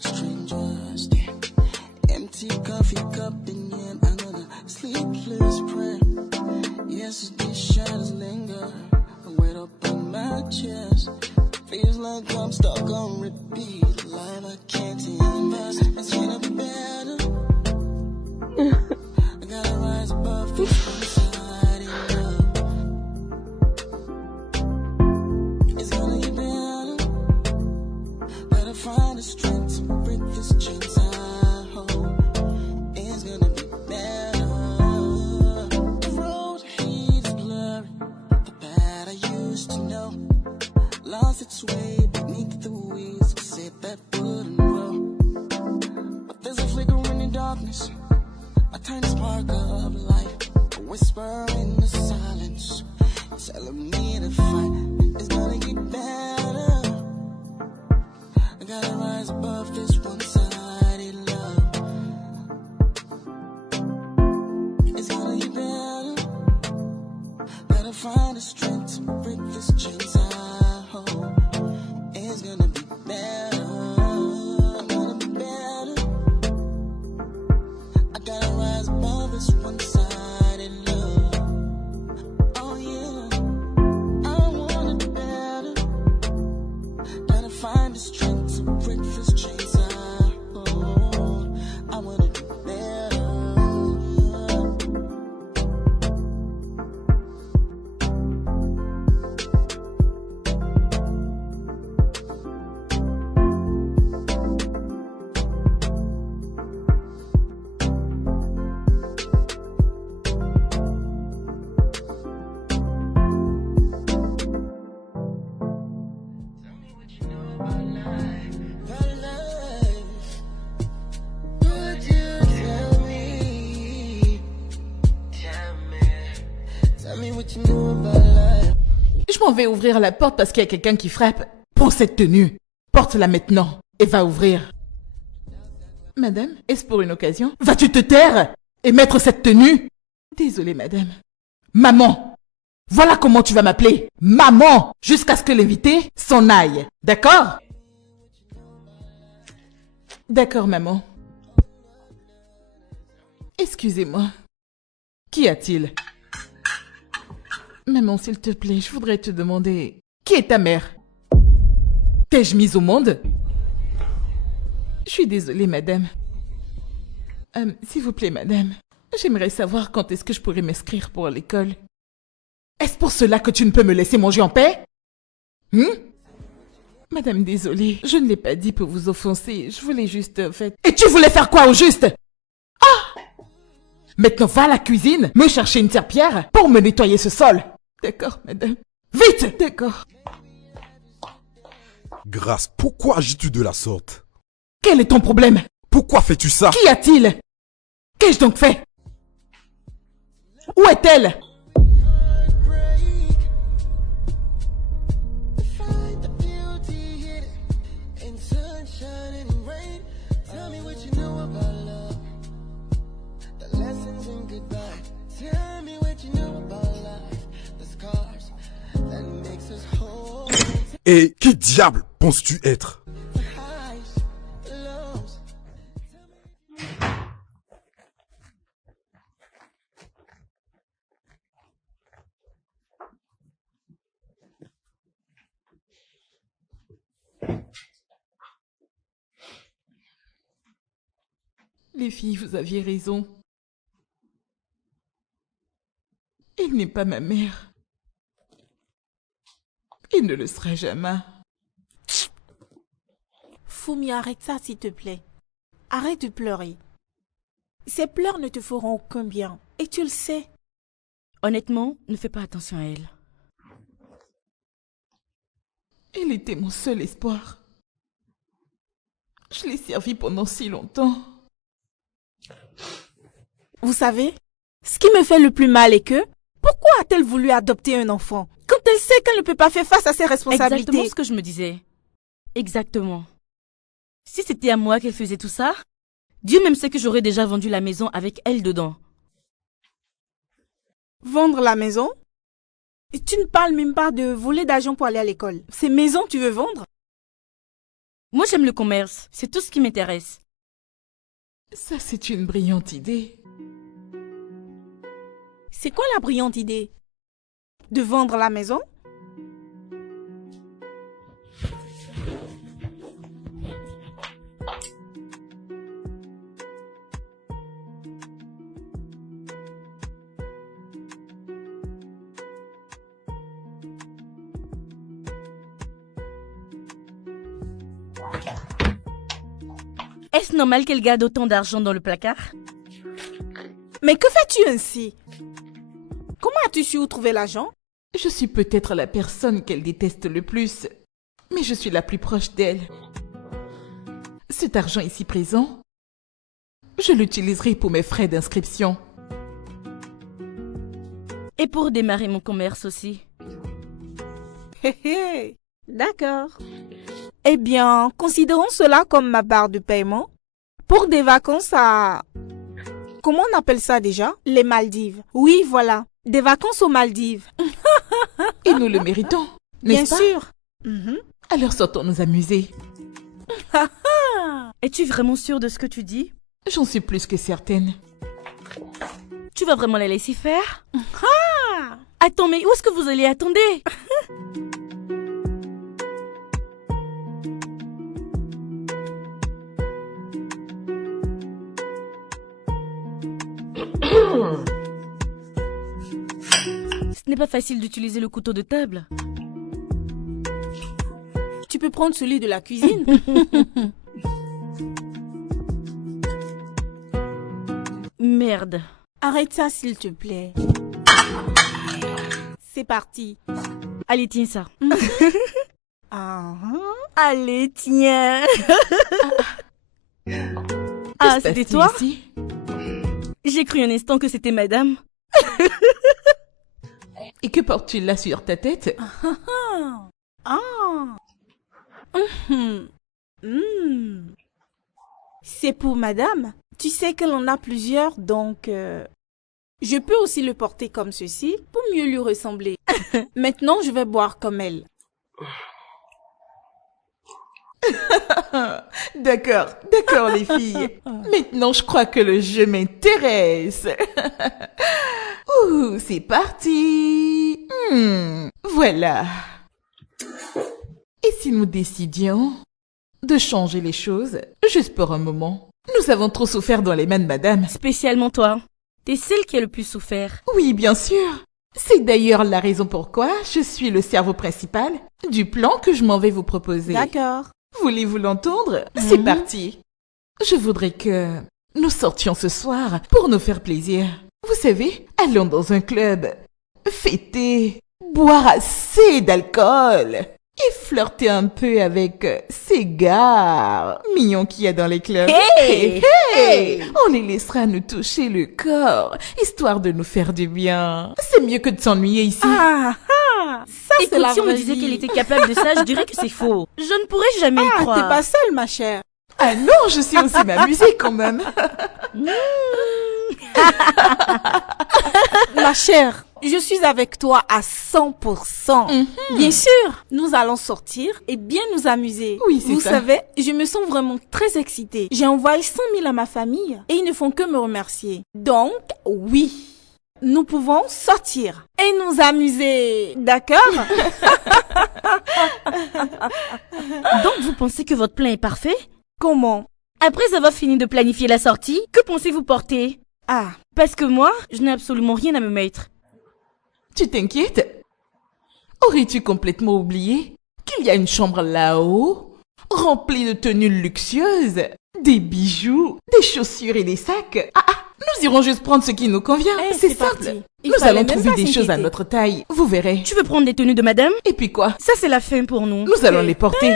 Strangers, empty coffee cup in hand, another sleepless prayer. Yesterday's shadows linger, I wait up on my chest. Feels like I'm stuck on repeat, life I can't invest. It's gonna be better. I gotta rise above this inside in love. It's gonna get better. Gotta find the strength to break this chains I hold. It's gonna be better. The road is blurry, the path I used to know lost its way beneath the wheels. I said that wouldn't grow, but there's a flicker in the darkness, a tiny spark of light, a whisper in the silence, telling me to fight. It's gonna get better. I gotta rise above this one-sided love. It's gonna get better. Gotta find the strength to break this chains I hold. It's gonna be better. Gonna be better. I gotta rise above this one-sided love. Oh yeah, I wanna be better. Gotta find the strength to break this chains I hold. I wanna do better. Je m'en vais ouvrir la porte parce qu'il y a quelqu'un qui frappe. Prends cette tenue. Porte-la maintenant et va ouvrir. Madame, est-ce pour une occasion? Vas-tu te taire et mettre cette tenue? Désolée, madame. Maman, voilà comment tu vas m'appeler. Maman, jusqu'à ce que l'invité s'en aille. D'accord? D'accord, maman. Excusez-moi. Qu'y a-t-il? Maman, s'il te plaît, je voudrais te demander... Qui est ta mère? T'ai-je mise au monde? Je suis désolée, madame. S'il vous plaît, madame, j'aimerais savoir quand est-ce que je pourrais m'inscrire pour l'école. Est-ce pour cela que tu ne peux me laisser manger en paix? Madame, désolée, je ne l'ai pas dit pour vous offenser. Je voulais juste, en fait... Et tu voulais faire quoi au juste? Ah! Maintenant, va à la cuisine, me chercher une serpillière pour me nettoyer ce sol. D'accord, madame. Vite! D'accord. Grâce, pourquoi agis-tu de la sorte? Quel est ton problème? Pourquoi fais-tu ça? Qu'y a-t-il? Qu'ai-je donc fait? Où est-elle? Et qui diable penses-tu être? Les filles, vous aviez raison. Il n'est pas ma mère. Il ne le sera jamais. Fumi, arrête ça, s'il te plaît. Arrête de pleurer. Ces pleurs ne te feront aucun bien. Et tu le sais. Honnêtement, ne fais pas attention à elle. Elle était mon seul espoir. Je l'ai servi pendant si longtemps. Vous savez, ce qui me fait le plus mal est que, pourquoi a-t-elle voulu adopter un enfant quand elle sait qu'elle ne peut pas faire face à ses responsabilités? Exactement ce que je me disais. Exactement. Si c'était à moi qu'elle faisait tout ça, Dieu même sait que j'aurais déjà vendu la maison avec elle dedans. Vendre la maison? Et tu ne parles même pas de voler d'argent pour aller à l'école. Ces maisons, tu veux vendre? Moi, j'aime le commerce. C'est tout ce qui m'intéresse. Ça, c'est une brillante idée. C'est quoi la brillante idée? De vendre la maison? Est-ce normal qu'elle garde autant d'argent dans le placard? Mais que fais-tu ainsi? Comment as-tu su où trouver l'argent? Je suis peut-être la personne qu'elle déteste le plus, mais je suis la plus proche d'elle. Cet argent ici présent, je l'utiliserai pour mes frais d'inscription. Et pour démarrer mon commerce aussi. Hé hé, d'accord. Eh bien, considérons cela comme ma barre de paiement pour des vacances à... Comment on appelle ça déjà? Les Maldives. Oui, voilà. Des vacances aux Maldives. Et nous le méritons, Bien n'est-ce pas? sûr. Mhm. Alors sortons nous amuser. Es-tu vraiment sûre de ce que tu dis? J'en suis plus que certaine. Tu vas vraiment la laisser faire? Attends, mais où est-ce que vous allez? Attendez! Ce n'est pas facile d'utiliser le couteau de table. Tu peux prendre celui de la cuisine. Merde. Arrête ça, s'il te plaît. C'est parti. Allez, tiens ça. Ah, Allez, tiens. Que se C'était passe-t-il toi? ici? J'ai cru un instant que c'était madame. Et que portes-tu là sur ta tête? Mhm. Hmm. C'est pour madame. Tu sais qu'elle en a plusieurs, donc je peux aussi le porter comme ceci pour mieux lui ressembler. Maintenant, je vais boire comme elle. D'accord, d'accord les filles. Maintenant, je crois que le jeu m'intéresse. Ouh, c'est parti. Voilà. Et si nous décidions de changer les choses, juste pour un moment? Nous avons trop souffert dans les mains de madame. Spécialement toi. T'es celle qui a le plus souffert. Oui, bien sûr. C'est d'ailleurs la raison pourquoi je suis le cerveau principal du plan que je m'en vais vous proposer. D'accord. Voulez-vous l'entendre? C'est parti. Je voudrais que nous sortions ce soir pour nous faire plaisir. Vous savez, allons dans un club, fêter, boire assez d'alcool et flirter un peu avec ces gars mignons qu'il y a dans les clubs. Hey! Hey! On les laissera nous toucher le corps, histoire de nous faire du bien. C'est mieux que de s'ennuyer ici. Ça c'est Écoute, la si on me vraie disait vie. qu'elle était capable de ça, je dirais que c'est faux. Je ne pourrais jamais le T'es croire. pas seule, ma chère. Ah non, je sais aussi m'amuser quand même. Ma chère, je suis avec toi à 100%. Bien sûr, nous allons sortir et bien nous amuser. Oui, c'est Vous ça. savez, je me sens vraiment très excitée. J'ai envoyé 100 000 à ma famille et ils ne font que me remercier. Donc, oui, nous pouvons sortir et nous amuser. D'accord? Donc vous pensez que votre plan est parfait? Comment? Après avoir fini de planifier la sortie, que pensez-vous porter? Ah, Parce que moi, je n'ai absolument rien à me mettre. Tu t'inquiètes? Aurais-tu complètement oublié qu'il y a une chambre là-haut, remplie de tenues luxueuses, des bijoux, des chaussures et des sacs? Nous irons juste prendre ce qui nous convient. Eh, c'est c'est simple. parti. Il Nous fallait allons même trouver pas des choses à s'inquiéter. notre taille. Vous verrez. Tu veux prendre des tenues de madame? Et puis quoi? Ça, c'est la fin pour nous. Nous allons les porter.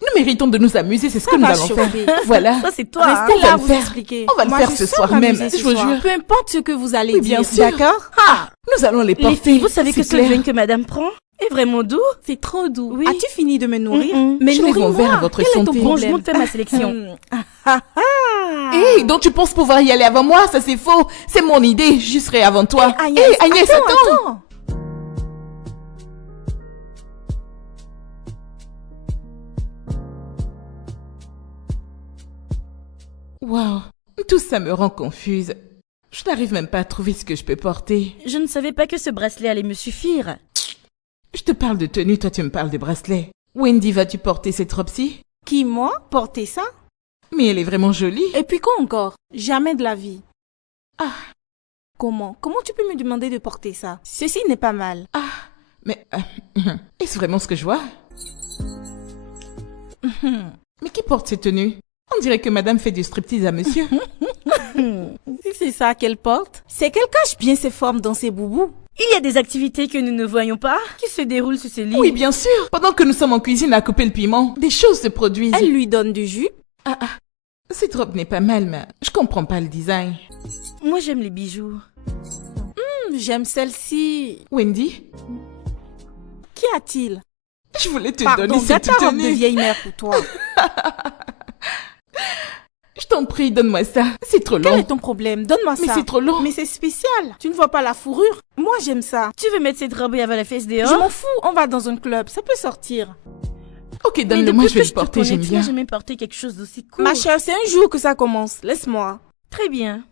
Nous méritons de nous amuser, c'est ce Ça que nous va allons chauffer. faire. Voilà. Ça, c'est toi. hein. Restez on va là, le vous faire. expliquer. On va le Moi, faire je ce sors soir m'amuser même, ce je vous soir. jure. Peu importe ce que vous allez Oui, dire, bien sûr. d'accord? Ah, nous allons les porter. Les filles, vous savez que c'est ce clair. vin que madame prend est vraiment doux? C'est trop doux. Oui. As-tu fini de me nourrir? Mm-mm. Mais Je lève mon verre à nourris-moi. votre Quel est ton santé. Bon, je problème? monte faire ma sélection. Hé, donc tu penses pouvoir y aller avant moi? Ça, c'est faux. C'est mon idée. Je serai avant toi. Agnès, Hé, Agnès, attends. attends. Waouh. Tout ça me rend confuse. Je n'arrive même pas à trouver ce que je peux porter. Je ne savais pas que ce bracelet allait me suffire. Je te parle de tenue, toi tu me parles de bracelet. Wendy, vas-tu porter cette robe-ci? Qui, moi? Porter ça? Mais elle est vraiment jolie. Et puis quoi encore? Jamais de la vie. Ah, Comment? Comment tu peux me demander de porter ça? Ceci n'est pas mal. ah, mais... est-ce vraiment ce que je vois? Mais qui porte cette tenue? On dirait que madame fait du striptease à monsieur. Si c'est ça qu'elle porte, c'est qu'elle cache bien ses formes dans ses boubous. Il y a des activités que nous ne voyons pas qui se déroulent sur ce lit. Oui, bien sûr. Pendant que nous sommes en cuisine à couper le piment, des choses se produisent. Elle lui donne du jus. Cette robe n'est pas mal, mais je comprends pas le design. Moi, j'aime les bijoux. J'aime celle-ci. Wendy, Qu'y a-t-il? je voulais te Pardon, donner garde cette ta robe de tenue. vieille mère pour toi. Je t'en prie, donne-moi ça. C'est trop Quel long. est ton problème? Donne-moi Mais ça. c'est trop long. Mais c'est spécial. Tu ne vois pas la fourrure? Moi, j'aime ça. Tu veux mettre cette robe et avoir la fesse Je dehors? m'en fous, on va dans un club, ça peut sortir. Ok, Mais donne-le-moi, depuis je vais que le te porter, connais, j'aime tu bien. n'as jamais porté quelque chose d'aussi cool. Ma chère, c'est un jour que ça commence. Laisse-moi. Très bien.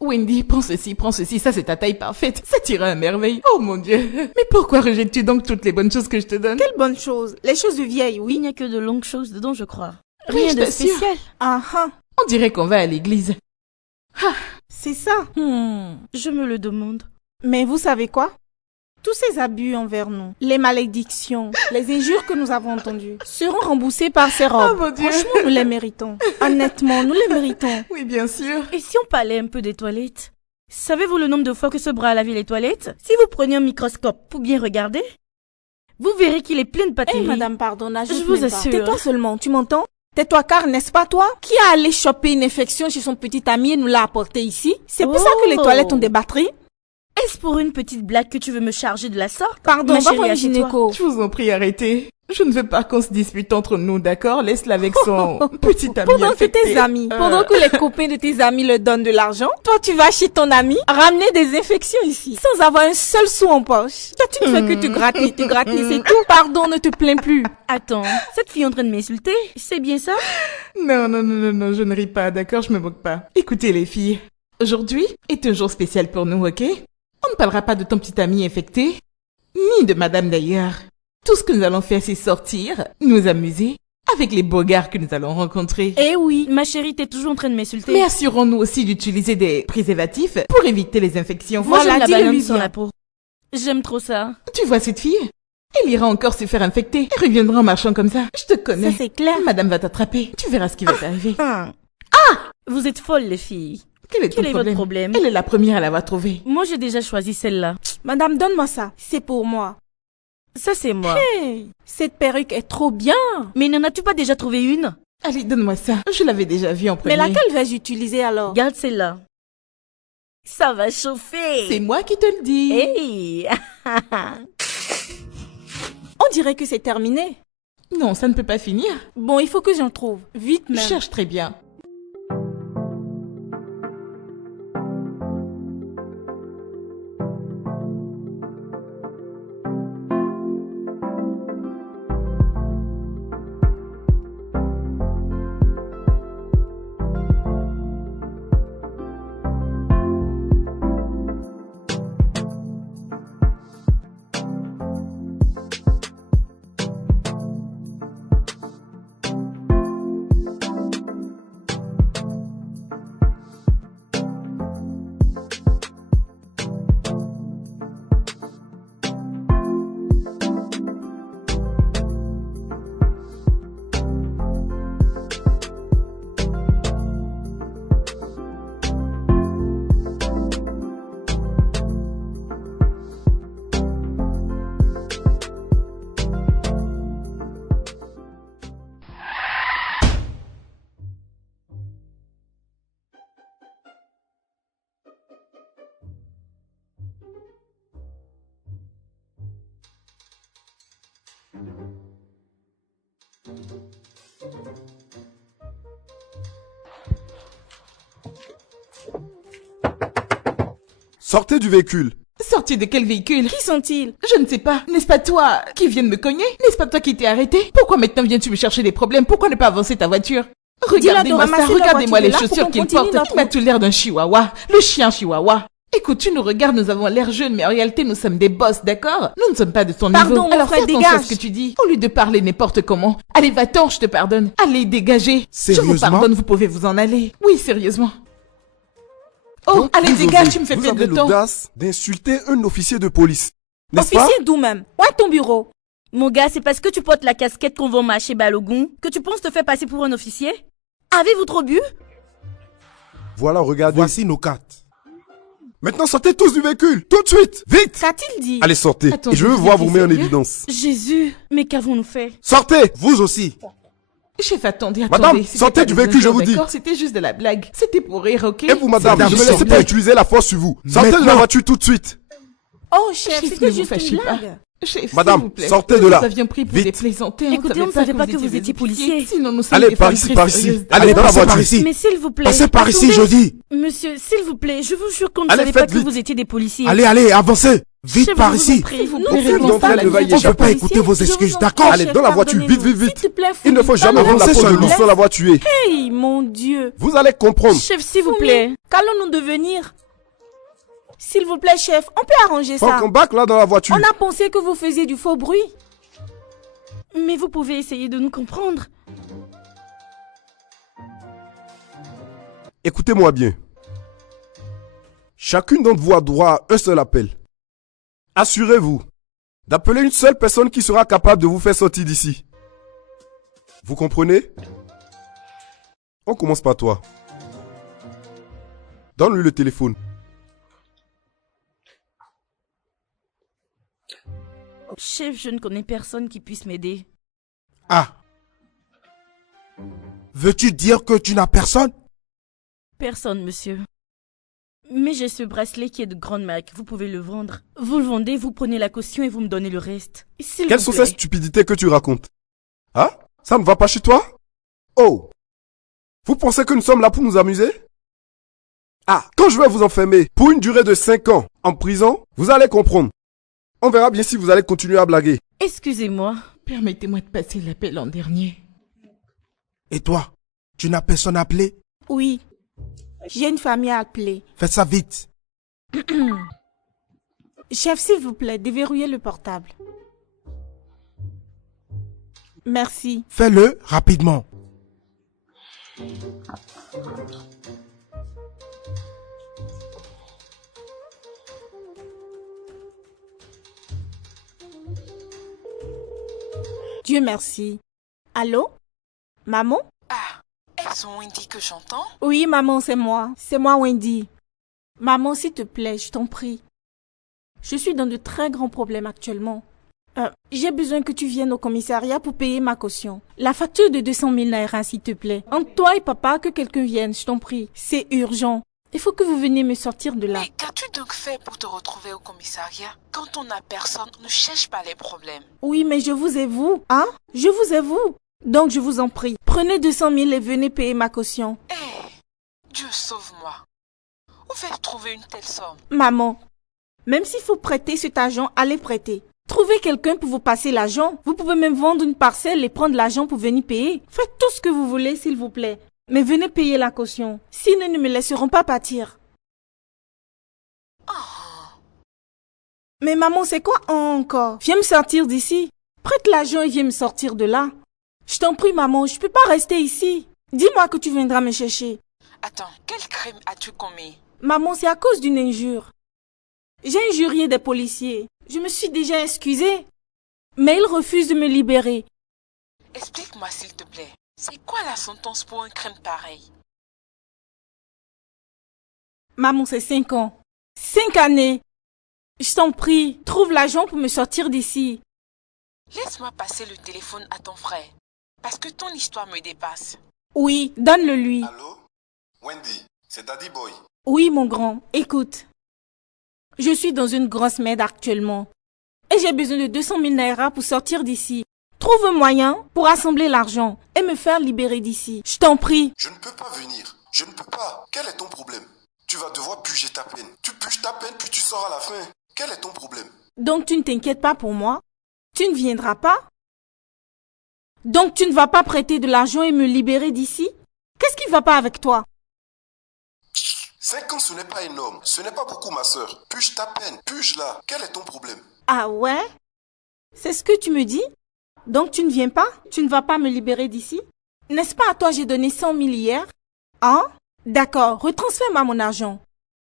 Wendy, prends ceci, ça c'est ta taille parfaite. Ça t'ira à merveille. Oh mon Dieu. Mais pourquoi rejettes-tu donc toutes les bonnes choses que je te donne? Quelle bonne chose. Les choses de vieille, Il oui. n'y a que de longues choses dedans, je crois. Oui, Rien je de t'assure. spécial. Ah ah, On dirait qu'on va à l'église. c'est ça. Je me le demande. Mais vous savez quoi? Tous ces abus envers nous, les malédictions, les injures que nous avons entendues, seront remboursés par ces robes. Oh mon Dieu. Franchement, nous les méritons. Honnêtement, nous les méritons. Oui, bien sûr. Et si on parlait un peu des toilettes? Savez-vous le nombre de fois que ce bras a lavé les toilettes? Si vous preniez un microscope pour bien regarder, vous verrez qu'il est plein de Eh bactéries. madame, pardon, n'ajoute Je vous même pas. assure. Tais-toi seulement, tu m'entends? Tais-toi car, n'est-ce pas toi? Qui a allé choper une infection chez son petit ami et nous l'a apporté ici? C'est pour ça que les Oh. toilettes ont des batteries? Est-ce pour une petite blague que tu veux me charger de la sorte? Pardon, Ma va chérie, voir le assieds-toi. gynéco. Je vous en prie, arrêtez. Je ne veux pas qu'on se dispute entre nous, d'accord? Laisse-la avec son petit ami Pendant que infecté. tes amis, pendant que les copains de tes amis le donnent de l'argent, toi tu vas chez ton ami ramener des infections ici, sans avoir un seul sou en poche. Toi tu ne fais que te gratter, c'est tout. Pardon, ne te plains plus. Attends, cette fille est en train de m'insulter? C'est bien ça? Non, je ne ris pas, d'accord? Je me moque pas. Écoutez, les filles. Aujourd'hui est un jour spécial pour nous, ok? On ne parlera pas de ton petit ami infecté, ni de madame d'ailleurs. Tout ce que nous allons faire, c'est sortir, nous amuser, avec les beaux gars que nous allons rencontrer. Eh oui. Ma chérie, t'es toujours en train de m'insulter. Mais assurons-nous aussi d'utiliser des préservatifs pour éviter les infections. Moi, Voilà, j'aime la dis-le banane lui sans bien. la peau. J'aime trop ça. Tu vois cette fille? Elle ira encore se faire infecter. Elle reviendra en marchant comme ça. Je te connais. Ça c'est clair. Madame va t'attraper. Tu verras ce qui va t'arriver. Vous êtes folles, les filles. Quel est ton Quel est votre problème? Elle est la première à l'avoir trouvé. Moi, j'ai déjà choisi celle-là. Madame, donne-moi ça. C'est pour moi. Ça, c'est moi. Hey, cette perruque est trop bien. Mais n'en as-tu pas déjà trouvé une? Allez, donne-moi ça. Je l'avais déjà vue en premier. Mais laquelle vais-je utiliser alors? Garde celle-là. Ça va chauffer. C'est moi qui te le dis. Hey! On dirait que c'est terminé. Non, ça ne peut pas finir. Bon, il faut que j'en trouve. Vite Je même. cherche très bien. Sortez du véhicule. Sorti de quel véhicule? Qui sont-ils? Je ne sais pas. N'est-ce pas toi qui viens de me cogner? N'est-ce pas toi qui t'es arrêté? Pourquoi maintenant viens-tu me chercher des problèmes? Pourquoi ne pas avancer ta voiture? Regardez-moi ça, regardez-moi les chaussures qu'il porte. Il m'a tout l'air d'un chihuahua. Le chien chihuahua. Écoute, tu nous regardes, nous avons l'air jeunes, mais en réalité, nous sommes des boss, d'accord? Nous ne sommes pas de ton niveau. Pardon, mon Alors frère, fais attention dégage. à ce que tu dis. Au lieu de parler n'importe comment. Allez, va-t'en, je te pardonne. Allez, dégagez. Je Sérieusement? vous pardonne, vous pouvez vous en aller. Oui, sérieusement. Oh, Donc, allez, vous dégage, osez- tu me fais vous perdre avez de temps. l'audace d'insulter un officier de police. N'est-ce pas? Officier d'où même? Où est ton bureau? Mon gars, c'est parce que tu portes la casquette qu'on vend marcher Balogun que tu penses te faire passer pour un officier? Avez-vous trop bu? Voilà, regardez. Voici nos cartes. Maintenant, sortez tous du véhicule, tout de suite, vite. Qu'a-t-il dit? Allez, sortez. Attendez, Et je veux vous voir êtes vous mettre en sérieux? évidence. Jésus, mais qu'avons-nous fait? Sortez. Vous aussi. Chef, attendez. Madame, C'était sortez pas du des véhicule, je injures, vous dis. d'accord? C'était juste de la blague. C'était pour rire, ok? Et vous, madame, Madame, je ne me s'il laisse vous pas plaît. utiliser la force sur vous. Sortez de la Maintenant. voiture tout de suite. Oh, chef, Chef, ne c'était vous juste fâchez une pas. blague. Chef, Madame, s'il vous plaît. sortez de là. Nous avions pris pour Vite. des plaisantins. Écoutez, on ne savait pas que vous étiez des policier. Sinon, nous sommes Allez, des par femmes ici, très par ici. sérieuses. Allez, dans la passez par voiture. ici. Mais s'il vous plaît. Passez par ici, attendez. je dis. Monsieur, s'il vous plaît, je vous jure qu'on ne Allez, savait pas faites que vite. vous étiez des policiers. Allez, allez, avancez. Vite Chef, par je vous en ici. prie. Vous Nous plaît, ne Aucune voulons d'entre pas elles ne va y devenir On peut pas policiers. écouter vos Je excuses, vous en d'accord? prie, Allez, chef, dans la voiture, vite, pardonnez-nous. vite, vite. S'il te plaît, Il ne faut jamais Fouille. vendre la peau de loup Laisse. sans l'avoir tué. Hey, mon Dieu. Vous allez comprendre. Chef, s'il vous plaît. Qu'allons-nous devenir? S'il vous plaît, chef, on peut arranger ça. Faut qu'on back là dans la voiture. On a pensé que vous faisiez du faux bruit. Mais vous pouvez essayer de nous comprendre. Écoutez-moi bien. Chacune d'entre vous a droit à un seul appel. Assurez-vous d'appeler une seule personne qui sera capable de vous faire sortir d'ici. Vous comprenez? On commence par toi. Donne-lui le téléphone. Chef, je ne connais personne qui puisse m'aider. Ah. Veux-tu dire que tu n'as personne? Personne, monsieur. Mais j'ai ce bracelet qui est de grande marque. Vous pouvez le vendre. Vous le vendez, vous prenez la caution et vous me donnez le reste. S'il Quelles vous sont plaît. ces stupidités que tu racontes? Hein? Ça ne va pas chez toi? Oh! Vous pensez que nous sommes là pour nous amuser? Ah, quand je vais vous enfermer pour une durée de 5 ans en prison, vous allez comprendre. On verra bien si vous allez continuer à blaguer. Excusez-moi. Permettez-moi de passer l'appel en dernier. Et toi? Tu n'as personne appelé? Oui. J'ai une famille à appeler. Fais ça vite. Chef, s'il vous plaît, déverrouillez le portable. Merci. Fais-le rapidement. Dieu merci. Allô? Maman? Est-ce Wendy que j'entends? Oui, maman, c'est moi. C'est moi, Wendy. Maman, s'il te plaît, je t'en prie. Je suis dans de très grands problèmes actuellement. J'ai besoin que tu viennes au commissariat pour payer ma caution. La facture de 200 000 naira, s'il te plaît. Entre toi et papa, que quelqu'un vienne, je t'en prie. C'est urgent. Il faut que vous veniez me sortir de là. Mais qu'as-tu donc fait pour te retrouver au commissariat? Quand on n'a personne, ne cherche pas les problèmes. Oui, mais je vous ai vous, hein? Je vous ai vous. Donc, je vous en prie, prenez 200 000 et venez payer ma caution. Dieu sauve-moi. Où vais-je trouver une telle somme? Maman, même s'il faut prêter cet argent, allez prêter. Trouvez quelqu'un pour vous passer l'argent. Vous pouvez même vendre une parcelle et prendre l'argent pour venir payer. Faites tout ce que vous voulez, s'il vous plaît. Mais venez payer la caution. Sinon, ils ne me laisseront pas partir. Mais maman, c'est quoi encore? Viens me sortir d'ici. Prête l'argent et viens me sortir de là. Je t'en prie, maman, je peux pas rester ici. Dis-moi que tu viendras me chercher. Attends, quel crime as-tu commis? Maman, c'est à cause d'une injure. J'ai injurié des policiers. Je me suis déjà excusée. Mais ils refusent de me libérer. Explique-moi s'il te plaît. C'est quoi la sentence pour un crime pareil? Maman, c'est 5 ans. 5 années. Je t'en prie, trouve l'argent pour me sortir d'ici. Laisse-moi passer le téléphone à ton frère. Parce que ton histoire me dépasse. Oui, donne-le lui. Allô? Wendy, c'est Daddy Boy. Oui, mon grand, écoute. Je suis dans une grosse merde actuellement. Et j'ai besoin de 200 000 naira pour sortir d'ici. Trouve un moyen pour assembler l'argent et me faire libérer d'ici. Je t'en prie. Je ne peux pas venir. Je ne peux pas. Quel est ton problème? tu vas devoir puger ta peine. Tu puges ta peine, puis tu sors à la fin. Quel est ton problème? Donc tu ne t'inquiètes pas pour moi? Tu ne viendras pas? Donc tu ne vas pas prêter de l'argent et me libérer d'ici? Qu'est-ce qui ne va pas avec toi? 5 ans, ce n'est pas énorme. Ce n'est pas beaucoup, ma sœur. Puge ta peine, puge-la. Quel est ton problème? Ah ouais? C'est ce que tu me dis? Donc tu ne viens pas? Tu ne vas pas me libérer d'ici? N'est-ce pas à toi j'ai donné 100 000 hier? Hein? D'accord, retransfère-moi mon argent.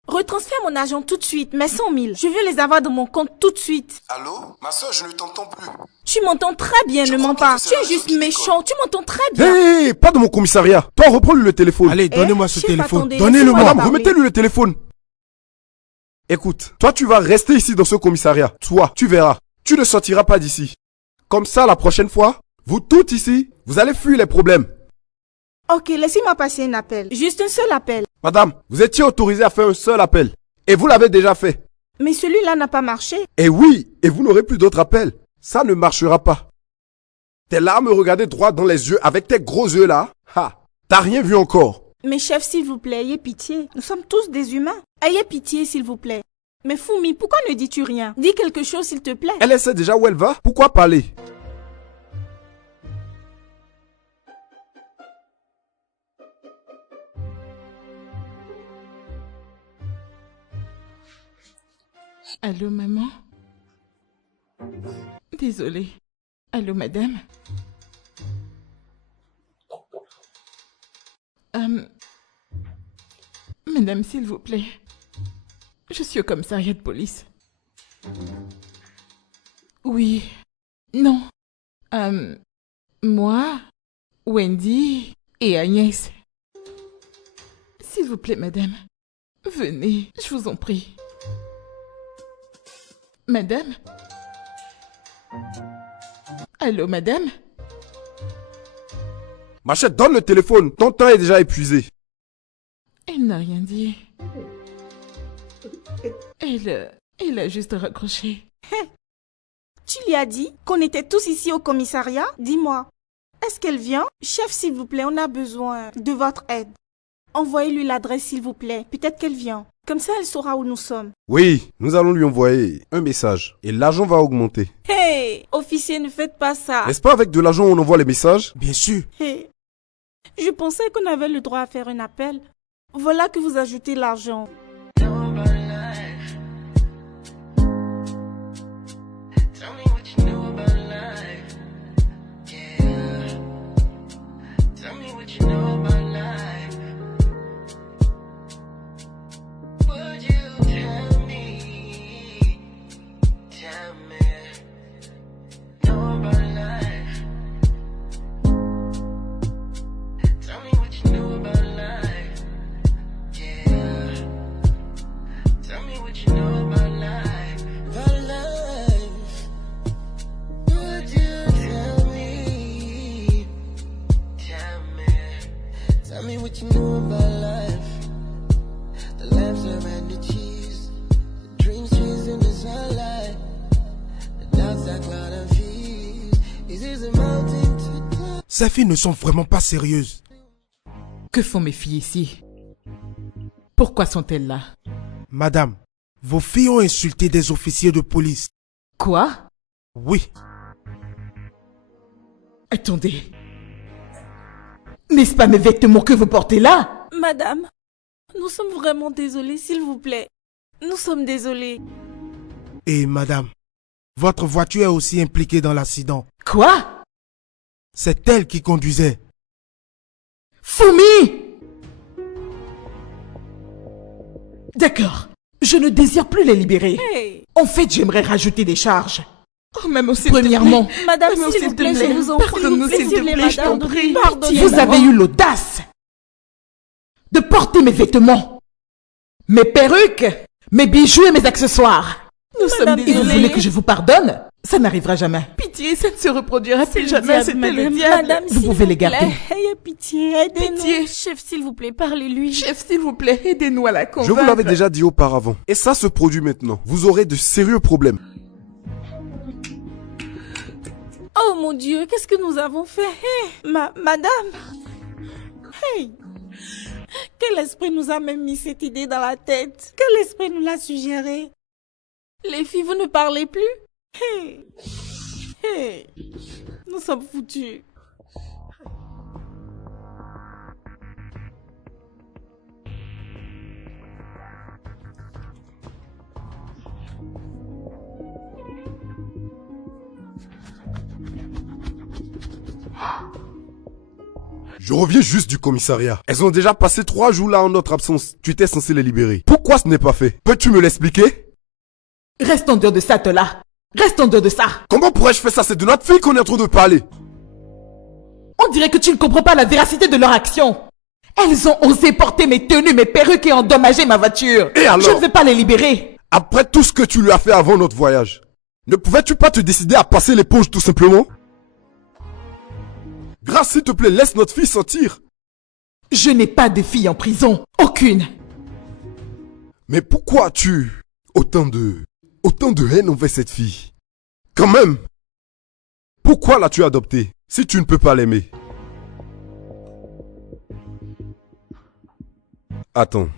Retransfère mon argent tout de suite, mes 100 000. Je veux les avoir dans mon compte tout de suite. Allô? Ma sœur, je ne t'entends plus. Tu m'entends très bien, ne mens pas. Tu es juste méchant, tu m'entends très bien. Hé, pas dans mon commissariat. Toi, reprends-lui le téléphone. Allez, donnez-moi ce chef, téléphone. attendez, Donnez-le laissez-moi moi. Madame, parler. remettez-lui le téléphone. Écoute, toi, tu vas rester ici dans ce commissariat. Toi, tu verras. Tu ne sortiras pas d'ici. Comme ça, la prochaine fois, vous toutes ici, vous allez fuir les problèmes. Ok, laissez-moi passer un appel. Juste un seul appel. Madame, vous étiez autorisée à faire un seul appel. Et vous l'avez déjà fait. Mais celui-là n'a pas marché. Et oui, et vous n'aurez plus d'autres appels. Ça ne marchera pas. T'es là à me regarder droit dans les yeux avec tes gros yeux là. Ha, t'as rien vu encore. Mais chef, s'il vous plaît, ayez pitié. Nous sommes tous des humains. Ayez pitié, s'il vous plaît. Mais Fumi, pourquoi ne dis-tu rien? Dis quelque chose, s'il te plaît. Elle sait déjà où elle va. Pourquoi parler? Allô, maman? Désolée. Allô, madame? Madame, s'il vous plaît. Je suis au commissariat de police. Oui. Non. Moi, Wendy et Agnès. S'il vous plaît, madame. Venez, je vous en prie. Madame? Allô, madame? Machette, donne le téléphone. Ton temps est déjà épuisé. Elle n'a rien dit. Elle a juste raccroché. Tu lui as dit qu'on était tous ici au commissariat? Dis-moi, est-ce qu'elle vient? Chef, s'il vous plaît, on a besoin de votre aide. Envoyez-lui l'adresse, s'il vous plaît. Peut-être qu'elle vient. Comme ça, elle saura où nous sommes. Oui, nous allons lui envoyer un message. Et l'argent va augmenter. Hey, officier, ne faites pas ça. N'est-ce pas avec de l'argent on envoie les messages? Bien sûr. Hey, je pensais qu'on avait le droit à faire un appel. Voilà que vous ajoutez l'argent. Ces filles ne sont vraiment pas sérieuses. Que font mes filles ici? Pourquoi sont-elles là? Madame, vos filles ont insulté des officiers de police. Quoi? Oui. Attendez. N'est-ce pas mes vêtements que vous portez là? Madame, nous sommes vraiment désolés, s'il vous plaît. Nous sommes désolés. Et madame, votre voiture est aussi impliquée dans l'accident. Quoi? C'est elle qui conduisait. Fumi! D'accord. Je ne désire plus les libérer. Hey. En fait, j'aimerais rajouter des charges. Oh, maman, s'il Premièrement, te plaît. madame, Maman, s'il vous plaît, je vous en prie. Pardonne-nous, s'il te plaît, je t'en prie. Pardonnez-moi. Vous avez eu l'audace de porter mes vêtements, mes perruques, mes bijoux et mes accessoires. Nous sommes désolés. Et vous voulez que je vous pardonne? Ça n'arrivera jamais. Pitié, ça ne se reproduira plus jamais. C'était le diable. Madame, Vous pouvez les garder. Ayez pitié, aidez-nous. Pitié. Chef, s'il vous plaît, parlez-lui. Chef, s'il vous plaît, aidez-nous à la Je convaincre. vous l'avais déjà dit auparavant. Et ça se produit maintenant. Vous aurez de sérieux problèmes. Oh mon Dieu, qu'est-ce que nous avons fait? Hey, madame. Hey, Quel esprit nous a même mis cette idée dans la tête? Quel esprit nous l'a suggéré? Les filles, vous ne parlez plus? Hey! Hey! Nous sommes foutus. Je reviens juste du commissariat. Elles ont déjà passé 3 jours là en notre absence. Tu étais censé les libérer. Pourquoi ce n'est pas fait? Peux-tu me l'expliquer? Reste en dehors de ça, Tola. Reste en dehors de ça. Comment pourrais-je faire ça? C'est de notre fille qu'on est en train de parler. On dirait que tu ne comprends pas la véracité de leur action. Elles ont osé porter mes tenues, mes perruques et endommager ma voiture. Et alors? Je ne vais pas les libérer. Après tout ce que tu lui as fait avant notre voyage, ne pouvais-tu pas te décider à passer l'éponge tout simplement? Grâce, s'il te plaît, laisse notre fille sortir. Je n'ai pas de fille en prison. Aucune. Mais pourquoi as-tu autant de haine envers cette fille? Quand même. Pourquoi l'as-tu adoptée si tu ne peux pas l'aimer? Attends.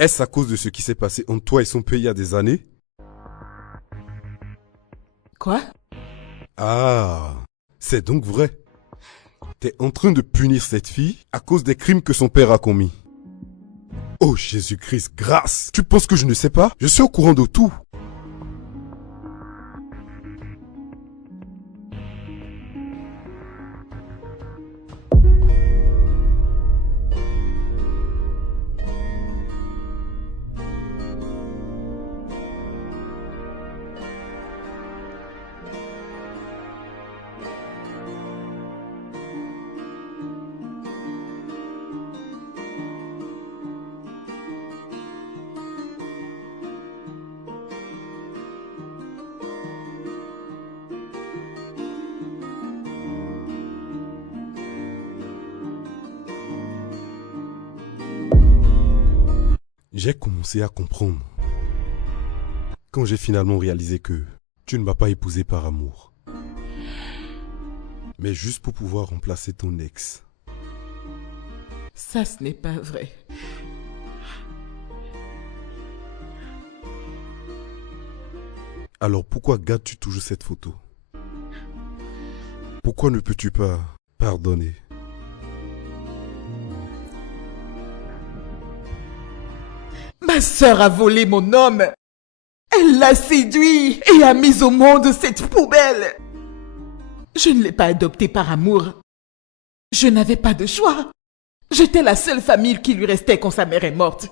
Est-ce à cause de ce qui s'est passé entre toi et son père il y a des années? Quoi? Ah, c'est donc vrai. T'es en train de punir cette fille à cause des crimes que son père a commis. Oh Jésus-Christ, grâce! Tu penses que je ne sais pas? Je suis au courant de tout. J'ai commencé à comprendre quand j'ai finalement réalisé que tu ne m'as pas épousé par amour, mais juste pour pouvoir remplacer ton ex. Ça, ce n'est pas vrai. Alors pourquoi gardes-tu toujours cette photo? Pourquoi ne peux-tu pas pardonner? Ma sœur a volé mon homme. Elle l'a séduit et a mis au monde cette poubelle. Je ne l'ai pas adopté par amour. Je n'avais pas de choix. J'étais la seule famille qui lui restait quand sa mère est morte.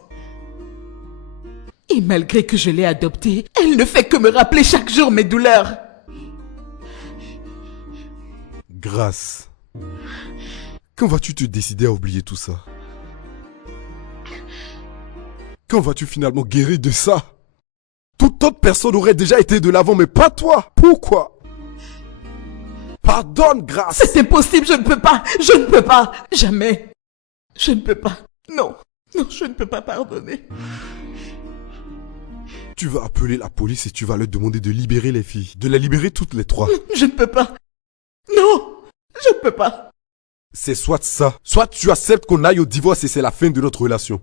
Et malgré que je l'ai adoptée, elle ne fait que me rappeler chaque jour mes douleurs. Grâce. Quand vas-tu te décider à oublier tout ça? Quand vas-tu finalement guérir de ça? Toute autre personne aurait déjà été de l'avant, mais pas toi. Pourquoi? Pardonne, Grâce. C'est impossible, je ne peux pas. Je ne peux pas. Jamais. Je ne peux pas. Non. Non, je ne peux pas pardonner. Tu vas appeler la police et tu vas leur demander de libérer les filles. De les libérer toutes les 3. Je ne peux pas. Non. Je ne peux pas. C'est soit ça, soit tu acceptes qu'on aille au divorce et c'est la fin de notre relation.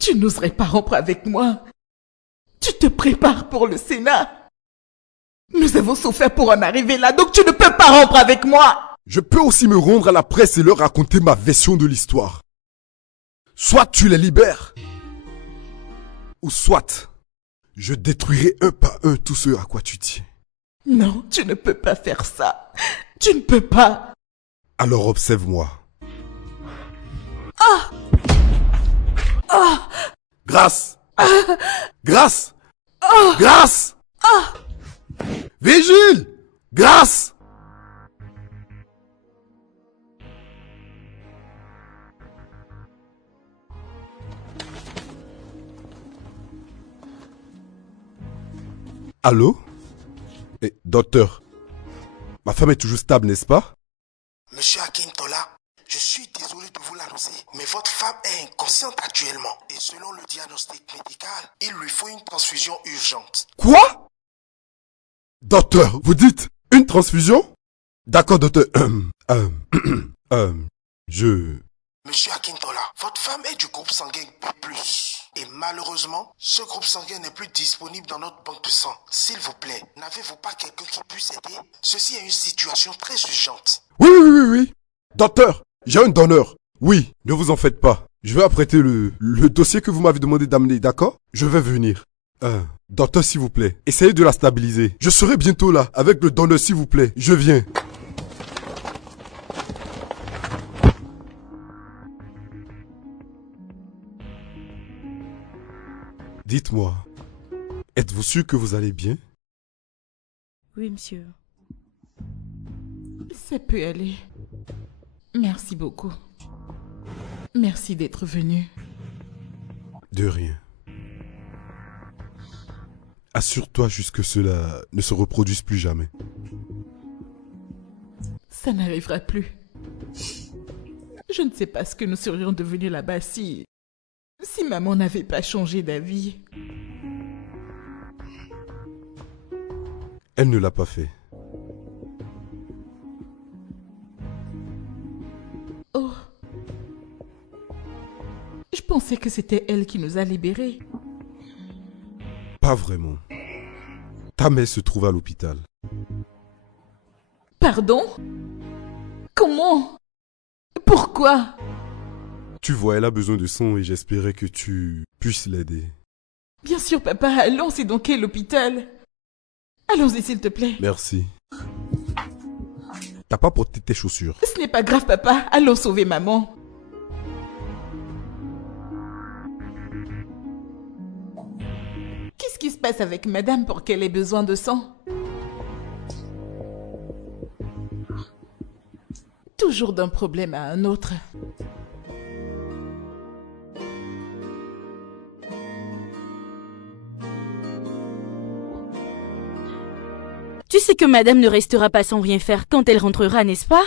Tu n'oserais pas rompre avec moi. Tu te prépares pour le Sénat. Nous avons souffert pour en arriver là, donc tu ne peux pas rompre avec moi. Je peux aussi me rendre à la presse et leur raconter ma version de l'histoire. Soit tu les libères, ou soit je détruirai un par un tout ce à quoi tu tiens. Non, tu ne peux pas faire ça. Tu ne peux pas. Alors observe-moi. Ah! Ah! Grâce! Ah! Grâce! Ah! Grâce! Ah! Vigile! Grâce! Allô? Eh, docteur, ma femme est toujours stable, n'est-ce pas? Monsieur Akintola, je suis désolé de vous l'annoncer, mais votre femme est inconsciente actuellement. Et selon le diagnostic médical, il lui faut une transfusion urgente. Quoi? Docteur, vous dites une transfusion? D'accord, docteur. Je Monsieur Akintola, votre femme est du groupe sanguin B+. Et malheureusement, ce groupe sanguin n'est plus disponible dans notre banque de sang. S'il vous plaît, n'avez-vous pas quelqu'un qui puisse aider? Ceci est une situation très urgente. Oui. Docteur, j'ai un donneur. Oui, ne vous en faites pas. Je vais apprêter le dossier que vous m'avez demandé d'amener, d'accord? Je vais venir. Docteur, s'il vous plaît, essayez de la stabiliser. Je serai bientôt là, avec le donneur, s'il vous plaît. Je viens. Dites-moi, êtes-vous sûr que vous allez bien? Oui, monsieur. Ça peut aller. Merci beaucoup. Merci d'être venu. De rien. Assure-toi juste que cela ne se reproduise plus jamais. Ça n'arrivera plus. Je ne sais pas ce que nous serions devenus là-bas si maman n'avait pas changé d'avis. Elle ne l'a pas fait. Oh. Je pensais que c'était elle qui nous a libérés. Pas vraiment. Ta mère se trouve à l'hôpital. Pardon? Comment? Pourquoi? Tu vois, elle a besoin de sang et j'espérais que tu puisses l'aider. Bien sûr, papa. Allons, c'est dans quel hôpital? Allons-y, s'il te plaît. Merci. T'as pas porté tes chaussures. Ce n'est pas grave, papa. Allons sauver maman. Qu'est-ce qui se passe avec madame pour qu'elle ait besoin de sang? Toujours d'un problème à un autre. Tu sais que madame ne restera pas sans rien faire quand elle rentrera, n'est-ce pas?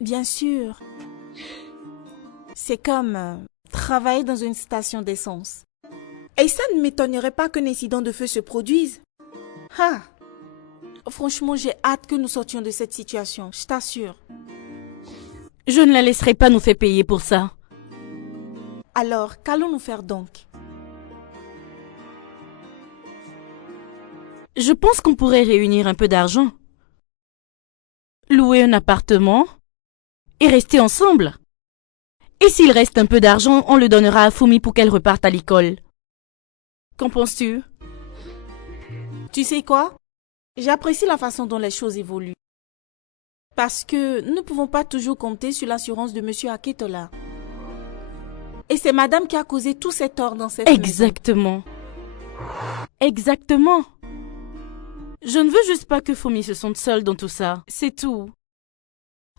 Bien sûr. C'est comme travailler dans une station d'essence. Et ça ne m'étonnerait pas qu'un incident de feu se produise. Ah! Franchement, j'ai hâte que nous sortions de cette situation, je t'assure. Je ne la laisserai pas nous faire payer pour ça. Alors, qu'allons-nous faire donc? Je pense qu'on pourrait réunir un peu d'argent. Louer un appartement et rester ensemble. Et s'il reste un peu d'argent, on le donnera à Fumi pour qu'elle reparte à l'école. Qu'en penses-tu? Tu sais quoi? J'apprécie la façon dont les choses évoluent. Parce que nous ne pouvons pas toujours compter sur l'assurance de Monsieur Aketola. Et c'est madame qui a causé tous ces torts dans cette maison. Exactement. Exactement. Je ne veux juste pas que Fumi se sente seule dans tout ça. C'est tout.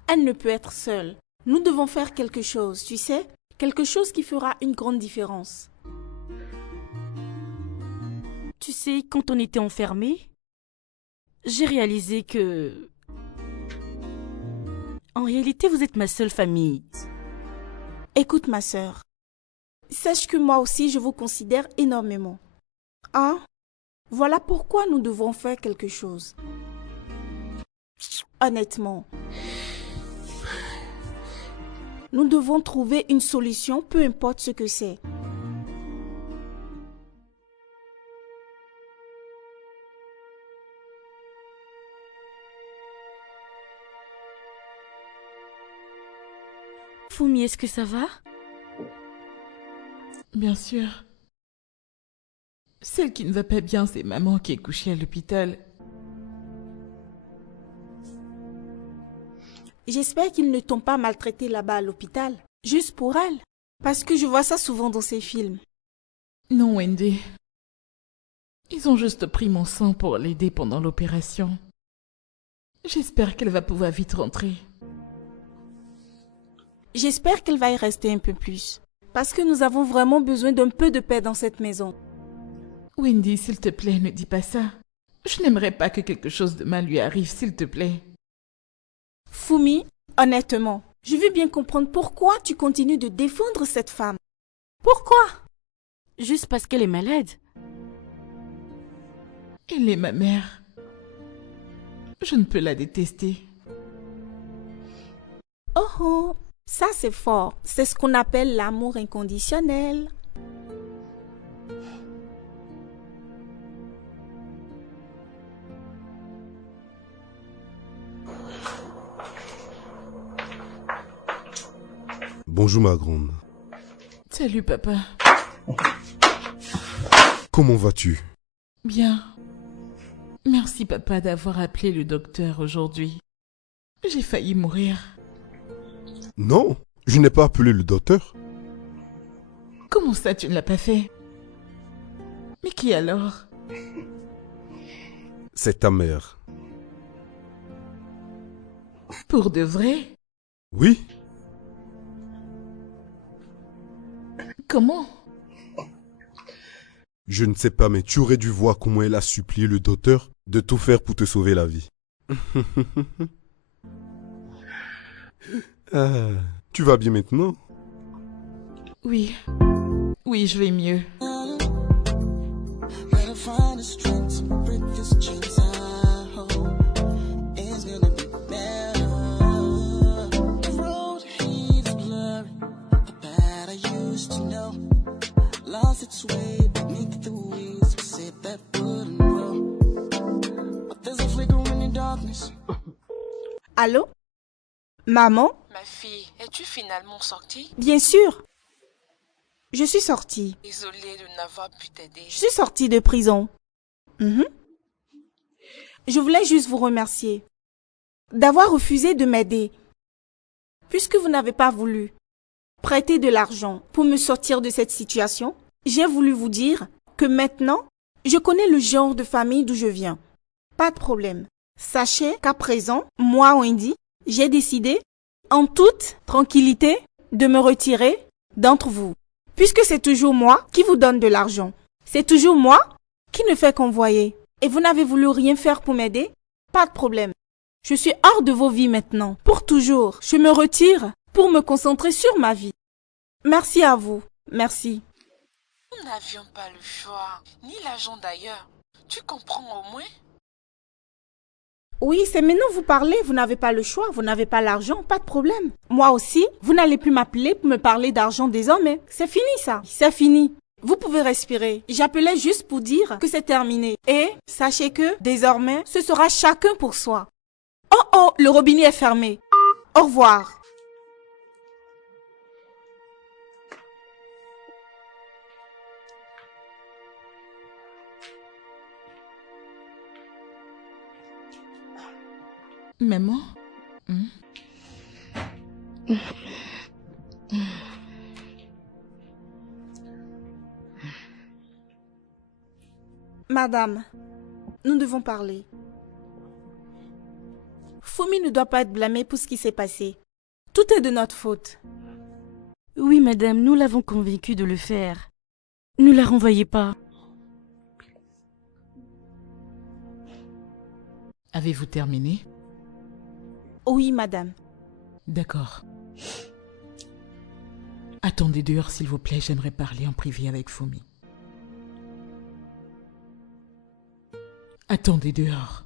Elle ne peut être seule. Nous devons faire quelque chose, tu sais? Quelque chose qui fera une grande différence. Tu sais, quand on était enfermés, j'ai réalisé que... En réalité, vous êtes ma seule famille. Écoute, ma sœur. Sache que moi aussi, je vous considère énormément. Hein? Voilà pourquoi nous devons faire quelque chose. Honnêtement. Nous devons trouver une solution, peu importe ce que c'est. Fumi, est-ce que ça va? Bien sûr. Celle qui ne va pas bien, c'est maman qui est couchée à l'hôpital. J'espère qu'ils ne t'ont pas maltraité là-bas à l'hôpital. Juste pour elle. Parce que je vois ça souvent dans ces films. Non, Wendy. Ils ont juste pris mon sang pour l'aider pendant l'opération. J'espère qu'elle va pouvoir vite rentrer. J'espère qu'elle va y rester un peu plus. Parce que nous avons vraiment besoin d'un peu de paix dans cette maison. Wendy, s'il te plaît, ne dis pas ça. Je n'aimerais pas que quelque chose de mal lui arrive, s'il te plaît. Fumi, honnêtement, je veux bien comprendre pourquoi tu continues de défendre cette femme. Pourquoi? Juste parce qu'elle est malade. Elle est ma mère. Je ne peux la détester. Oh oh, ça c'est fort. C'est ce qu'on appelle l'amour inconditionnel. Bonjour ma grande. Salut, papa. Comment vas-tu? Bien. Merci, papa, d'avoir appelé le docteur aujourd'hui. J'ai failli mourir. Non, je n'ai pas appelé le docteur. Comment ça, tu ne l'as pas fait? Mais qui alors? C'est ta mère. Pour de vrai? Oui, Comment? je ne sais pas, mais tu aurais dû voir comment elle a supplié le docteur de tout faire pour te sauver la vie. Ah, tu vas bien maintenant? Oui. Oui, je vais mieux. Gotta find the strength to break this chains I hold. It's gonna be better. The road ahead is blurry. The bad I used to know lost its way beneath the wheels. We said that wouldn't grow, but there's a flicker in the darkness. Allô? Maman? Ma fille, es-tu finalement sortie? Bien sûr. Je suis sortie. Désolée de n'avoir pu t'aider. Je suis sortie de prison. Mhm. Je voulais juste vous remercier d'avoir refusé de m'aider. Puisque vous n'avez pas voulu prêter de l'argent pour me sortir de cette situation, j'ai voulu vous dire que maintenant, je connais le genre de famille d'où je viens. Pas de problème. Sachez qu'à présent, moi, Wendy, j'ai décidé, en toute tranquillité, de me retirer d'entre vous. Puisque c'est toujours moi qui vous donne de l'argent. C'est toujours moi qui ne fait qu'envoyer. Et vous n'avez voulu rien faire pour m'aider? Pas de problème. Je suis hors de vos vies maintenant. Pour toujours. Je me retire pour me concentrer sur ma vie. Merci à vous. Merci. Nous n'avions pas le choix, ni l'argent d'ailleurs. Tu comprends au moins? Oui, c'est maintenant vous parlez. Vous n'avez pas le choix. Vous n'avez pas l'argent. Pas de problème. Moi aussi, vous n'allez plus m'appeler pour me parler d'argent désormais. C'est fini ça. C'est fini. Vous pouvez respirer. J'appelais juste pour dire que c'est terminé. Et sachez que, désormais, ce sera chacun pour soi. Oh oh, le robinet est fermé. Au revoir. Maman? Madame, nous devons parler. Fumi ne doit pas être blâmée pour ce qui s'est passé. Tout est de notre faute. Oui, madame, nous l'avons convaincue de le faire. Ne la renvoyez pas. Avez-vous terminé? Oui, madame. D'accord. Attendez dehors, s'il vous plaît, j'aimerais parler en privé avec Fumi. Attendez dehors.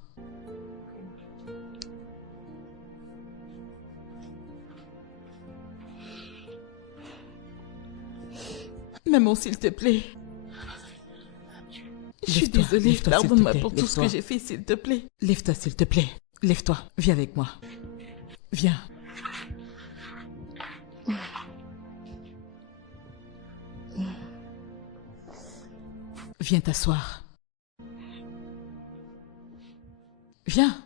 Maman, s'il te plaît. Je suis désolée, pardonne-moi pour tout ce que j'ai fait, s'il te plaît. Lève-toi, s'il te plaît. Lève-toi, viens avec moi. Viens. Viens t'asseoir. Viens.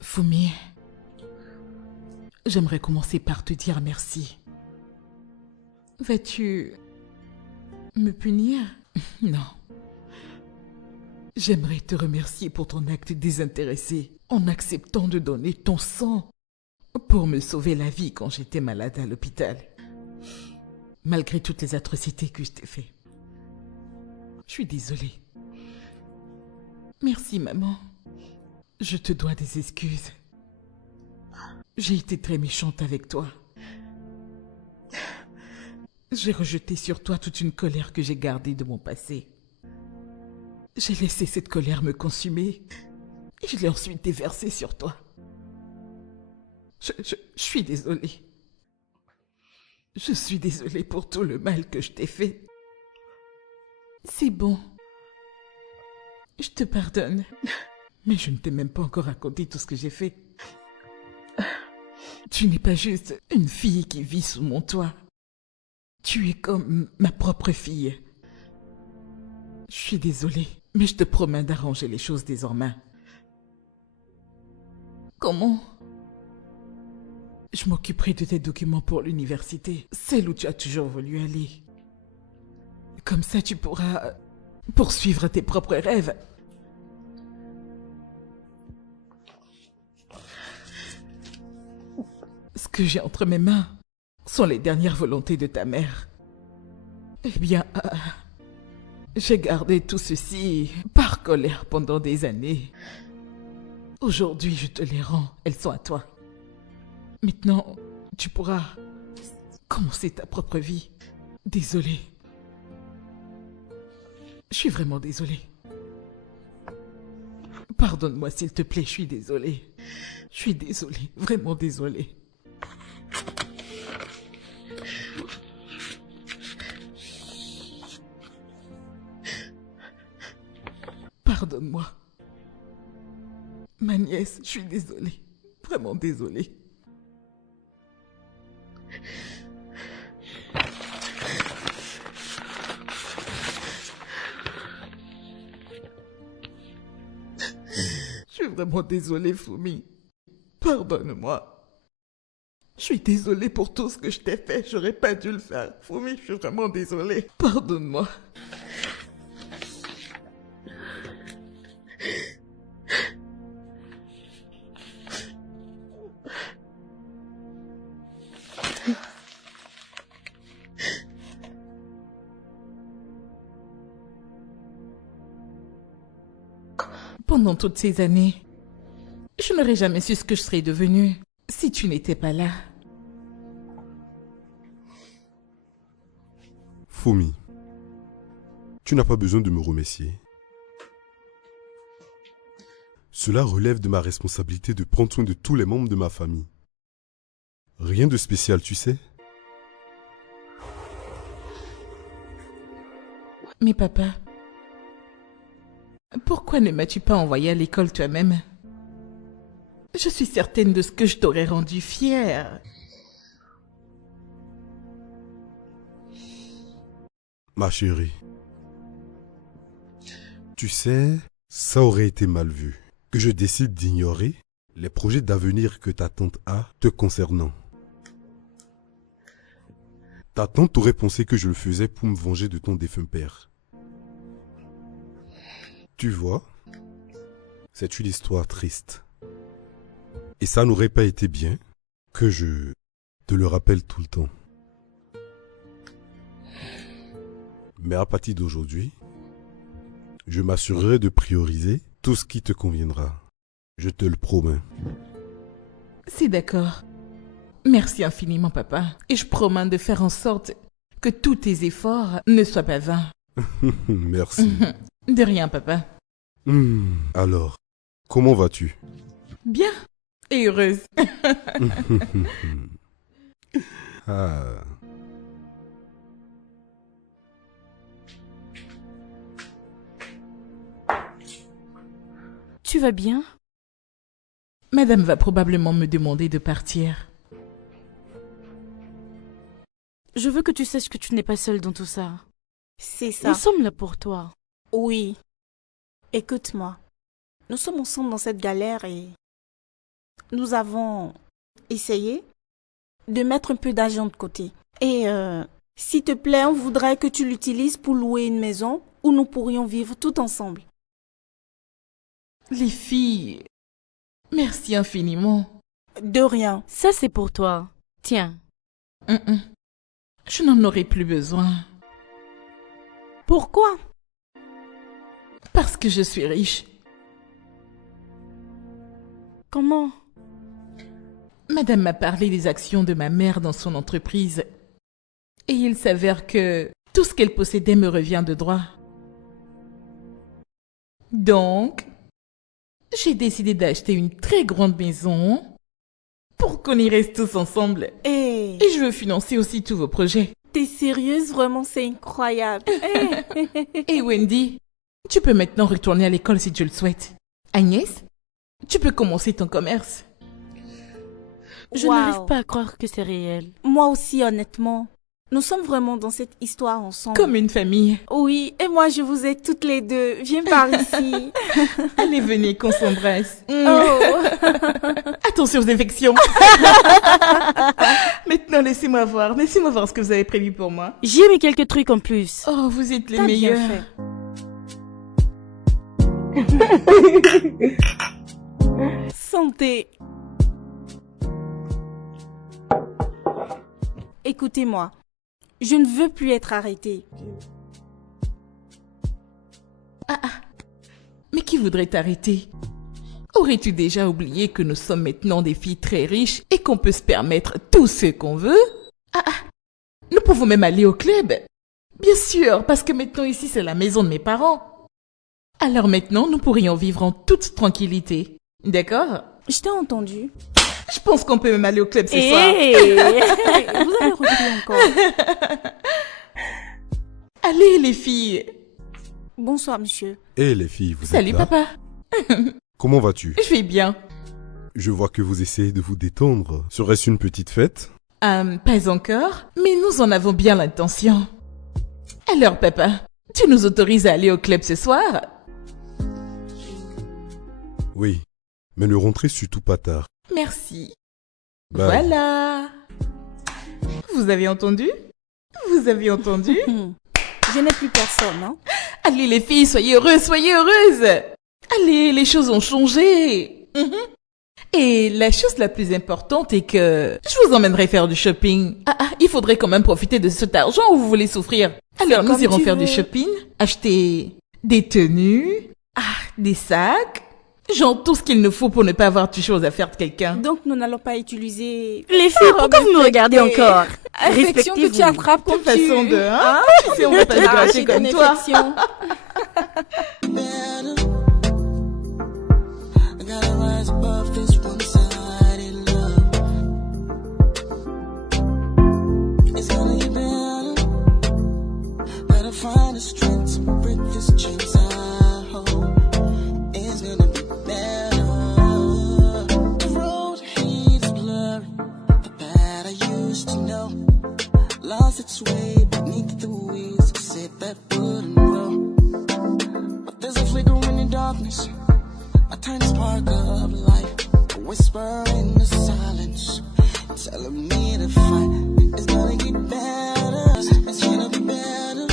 Fumi, j'aimerais commencer par te dire merci. Vas-tu me punir? Non. J'aimerais te remercier pour ton acte désintéressé en acceptant de donner ton sang pour me sauver la vie quand j'étais malade à l'hôpital. Malgré toutes les atrocités que je t'ai fait. Je suis désolée. Merci, maman. Je te dois des excuses. J'ai été très méchante avec toi. J'ai rejeté sur toi toute une colère que j'ai gardée de mon passé. J'ai laissé cette colère me consumer et je l'ai ensuite déversée sur toi. Je suis désolée. Je suis désolée pour tout le mal que je t'ai fait. C'est bon. Je te pardonne. Mais je ne t'ai même pas encore raconté tout ce que j'ai fait. Tu n'es pas juste une fille qui vit sous mon toit. Tu es comme ma propre fille. Je suis désolée, mais je te promets d'arranger les choses désormais. Comment? Je m'occuperai de tes documents pour l'université, celle où tu as toujours voulu aller. Comme ça, tu pourras poursuivre tes propres rêves. Ce que j'ai entre mes mains sont les dernières volontés de ta mère. Eh bien, j'ai gardé tout ceci par colère pendant des années. Aujourd'hui, je te les rends, elles sont à toi. Maintenant, tu pourras commencer ta propre vie. Désolée. Je suis vraiment désolée. Pardonne-moi s'il te plaît, je suis désolée. Je suis désolée, vraiment désolée. Pardonne-moi. Ma nièce, je suis désolée. Vraiment désolée. Je suis vraiment désolée, Fumi. Pardonne-moi. Je suis désolée pour tout ce que je t'ai fait. J'aurais pas dû le faire. Fumi, je suis vraiment désolée. Pardonne-moi. Pendant toutes ces années, je n'aurais jamais su ce que je serais devenue si tu n'étais pas là. Fumi, tu n'as pas besoin de me remercier. Cela relève de ma responsabilité de prendre soin de tous les membres de ma famille. Rien de spécial, tu sais. Mais papa, pourquoi ne m'as-tu pas envoyé à l'école toi-même? Je suis certaine de ce que je t'aurais rendu fière. Ma chérie, tu sais, ça aurait été mal vu que je décide d'ignorer les projets d'avenir que ta tante a te concernant. Ta tante aurait pensé que je le faisais pour me venger de ton défunt père. Tu vois, c'est une histoire triste. Et ça n'aurait pas été bien que je te le rappelle tout le temps. Mais à partir d'aujourd'hui, je m'assurerai de prioriser tout ce qui te conviendra. Je te le promets. C'est d'accord. Merci infiniment, papa. Et je promets de faire en sorte que tous tes efforts ne soient pas vains. Merci. De rien, papa. Alors, comment vas-tu? Bien et heureuse. Ah. Tu vas bien? Madame va probablement me demander de partir. Je veux que tu saches que tu n'es pas seule dans tout ça. C'est ça. Nous sommes là pour toi. Oui. Écoute-moi. Nous sommes ensemble dans cette galère et nous avons essayé de mettre un peu d'argent de côté. Et s'il te plaît, on voudrait que tu l'utilises pour louer une maison où nous pourrions vivre tout ensemble. Les filles, merci infiniment. De rien. Ça, c'est pour toi. Tiens. Je n'en aurai plus besoin. Pourquoi? Parce que je suis riche. Comment? Madame m'a parlé des actions de ma mère dans son entreprise. Et il s'avère que tout ce qu'elle possédait me revient de droit. Donc, j'ai décidé d'acheter une très grande maison pour qu'on y reste tous ensemble. Eh, Et je veux financer aussi tous vos projets. t'es sérieuse? Vraiment, c'est incroyable. Et Wendy, tu peux maintenant retourner à l'école si tu le souhaites. Agnès, tu peux commencer ton commerce. Je Wow. n'arrive pas à croire que c'est réel. Moi aussi, honnêtement. Nous sommes vraiment dans cette histoire ensemble. Comme une famille. Oui, et moi, je vous ai toutes les deux. Viens par ici. Allez, venez qu'on s'embrasse. Oh. Attention aux infections. Maintenant, laissez-moi voir ce que vous avez prévu pour moi. J'ai mis quelques trucs en plus. Oh, vous êtes les T'as bien meilleurs. fait. Santé. Écoutez-moi, je ne veux plus être arrêtée. Mais qui voudrait t'arrêter? Aurais-tu déjà oublié que nous sommes maintenant des filles très riches et qu'on peut se permettre tout ce qu'on veut? Nous pouvons même aller au club. Bien sûr, parce que maintenant ici c'est la maison de mes parents. Alors maintenant, nous pourrions vivre en toute tranquillité. D'accord? Je t'ai entendu. Je pense qu'on peut même aller au club ce soir. Vous avez repris encore. Allez les filles. Bonsoir, monsieur. Eh les filles, vous Salut êtes là? papa. Comment vas-tu? Je vais bien. Je vois que vous essayez de vous détendre. Serait-ce une petite fête? Pas encore, mais nous en avons bien l'intention. Alors papa, tu nous autorises à aller au club ce soir? Oui, mais ne rentrez surtout pas tard. Merci. Bye. Voilà. Vous avez entendu? Vous avez entendu? Je n'ai plus personne, hein? Allez les filles, soyez heureuses, soyez heureuses. Allez, les choses ont changé. Et la chose la plus importante est que je vous emmènerai faire du shopping. Il faudrait quand même profiter de cet argent ou vous voulez souffrir. Alors nous comme irons tu faire veux. du shopping, acheter des tenues, des sacs, genre tout ce qu'il nous faut pour ne pas avoir de choses à faire de quelqu'un. Donc, nous n'allons pas utiliser... Les filles, pourquoi vous me regardez encore? Infection que tu Respectez-vous. attrapes quand Quelle tu... façon de, hein? Si on va pas se Ah, gâcher j'ai comme une toi. infection. better. I gotta rise above this one-sided love. It's gonna get better. Gotta find the strength to break this chains I hold. It's gonna be better. The road ahead is blurry. The path I used to know lost its way beneath the wheels. You said that wouldn't roll. But there's a flicker in the darkness, a tiny spark of light, a whisper in the silence, telling me to fight. It's gonna get better, it's gonna be better.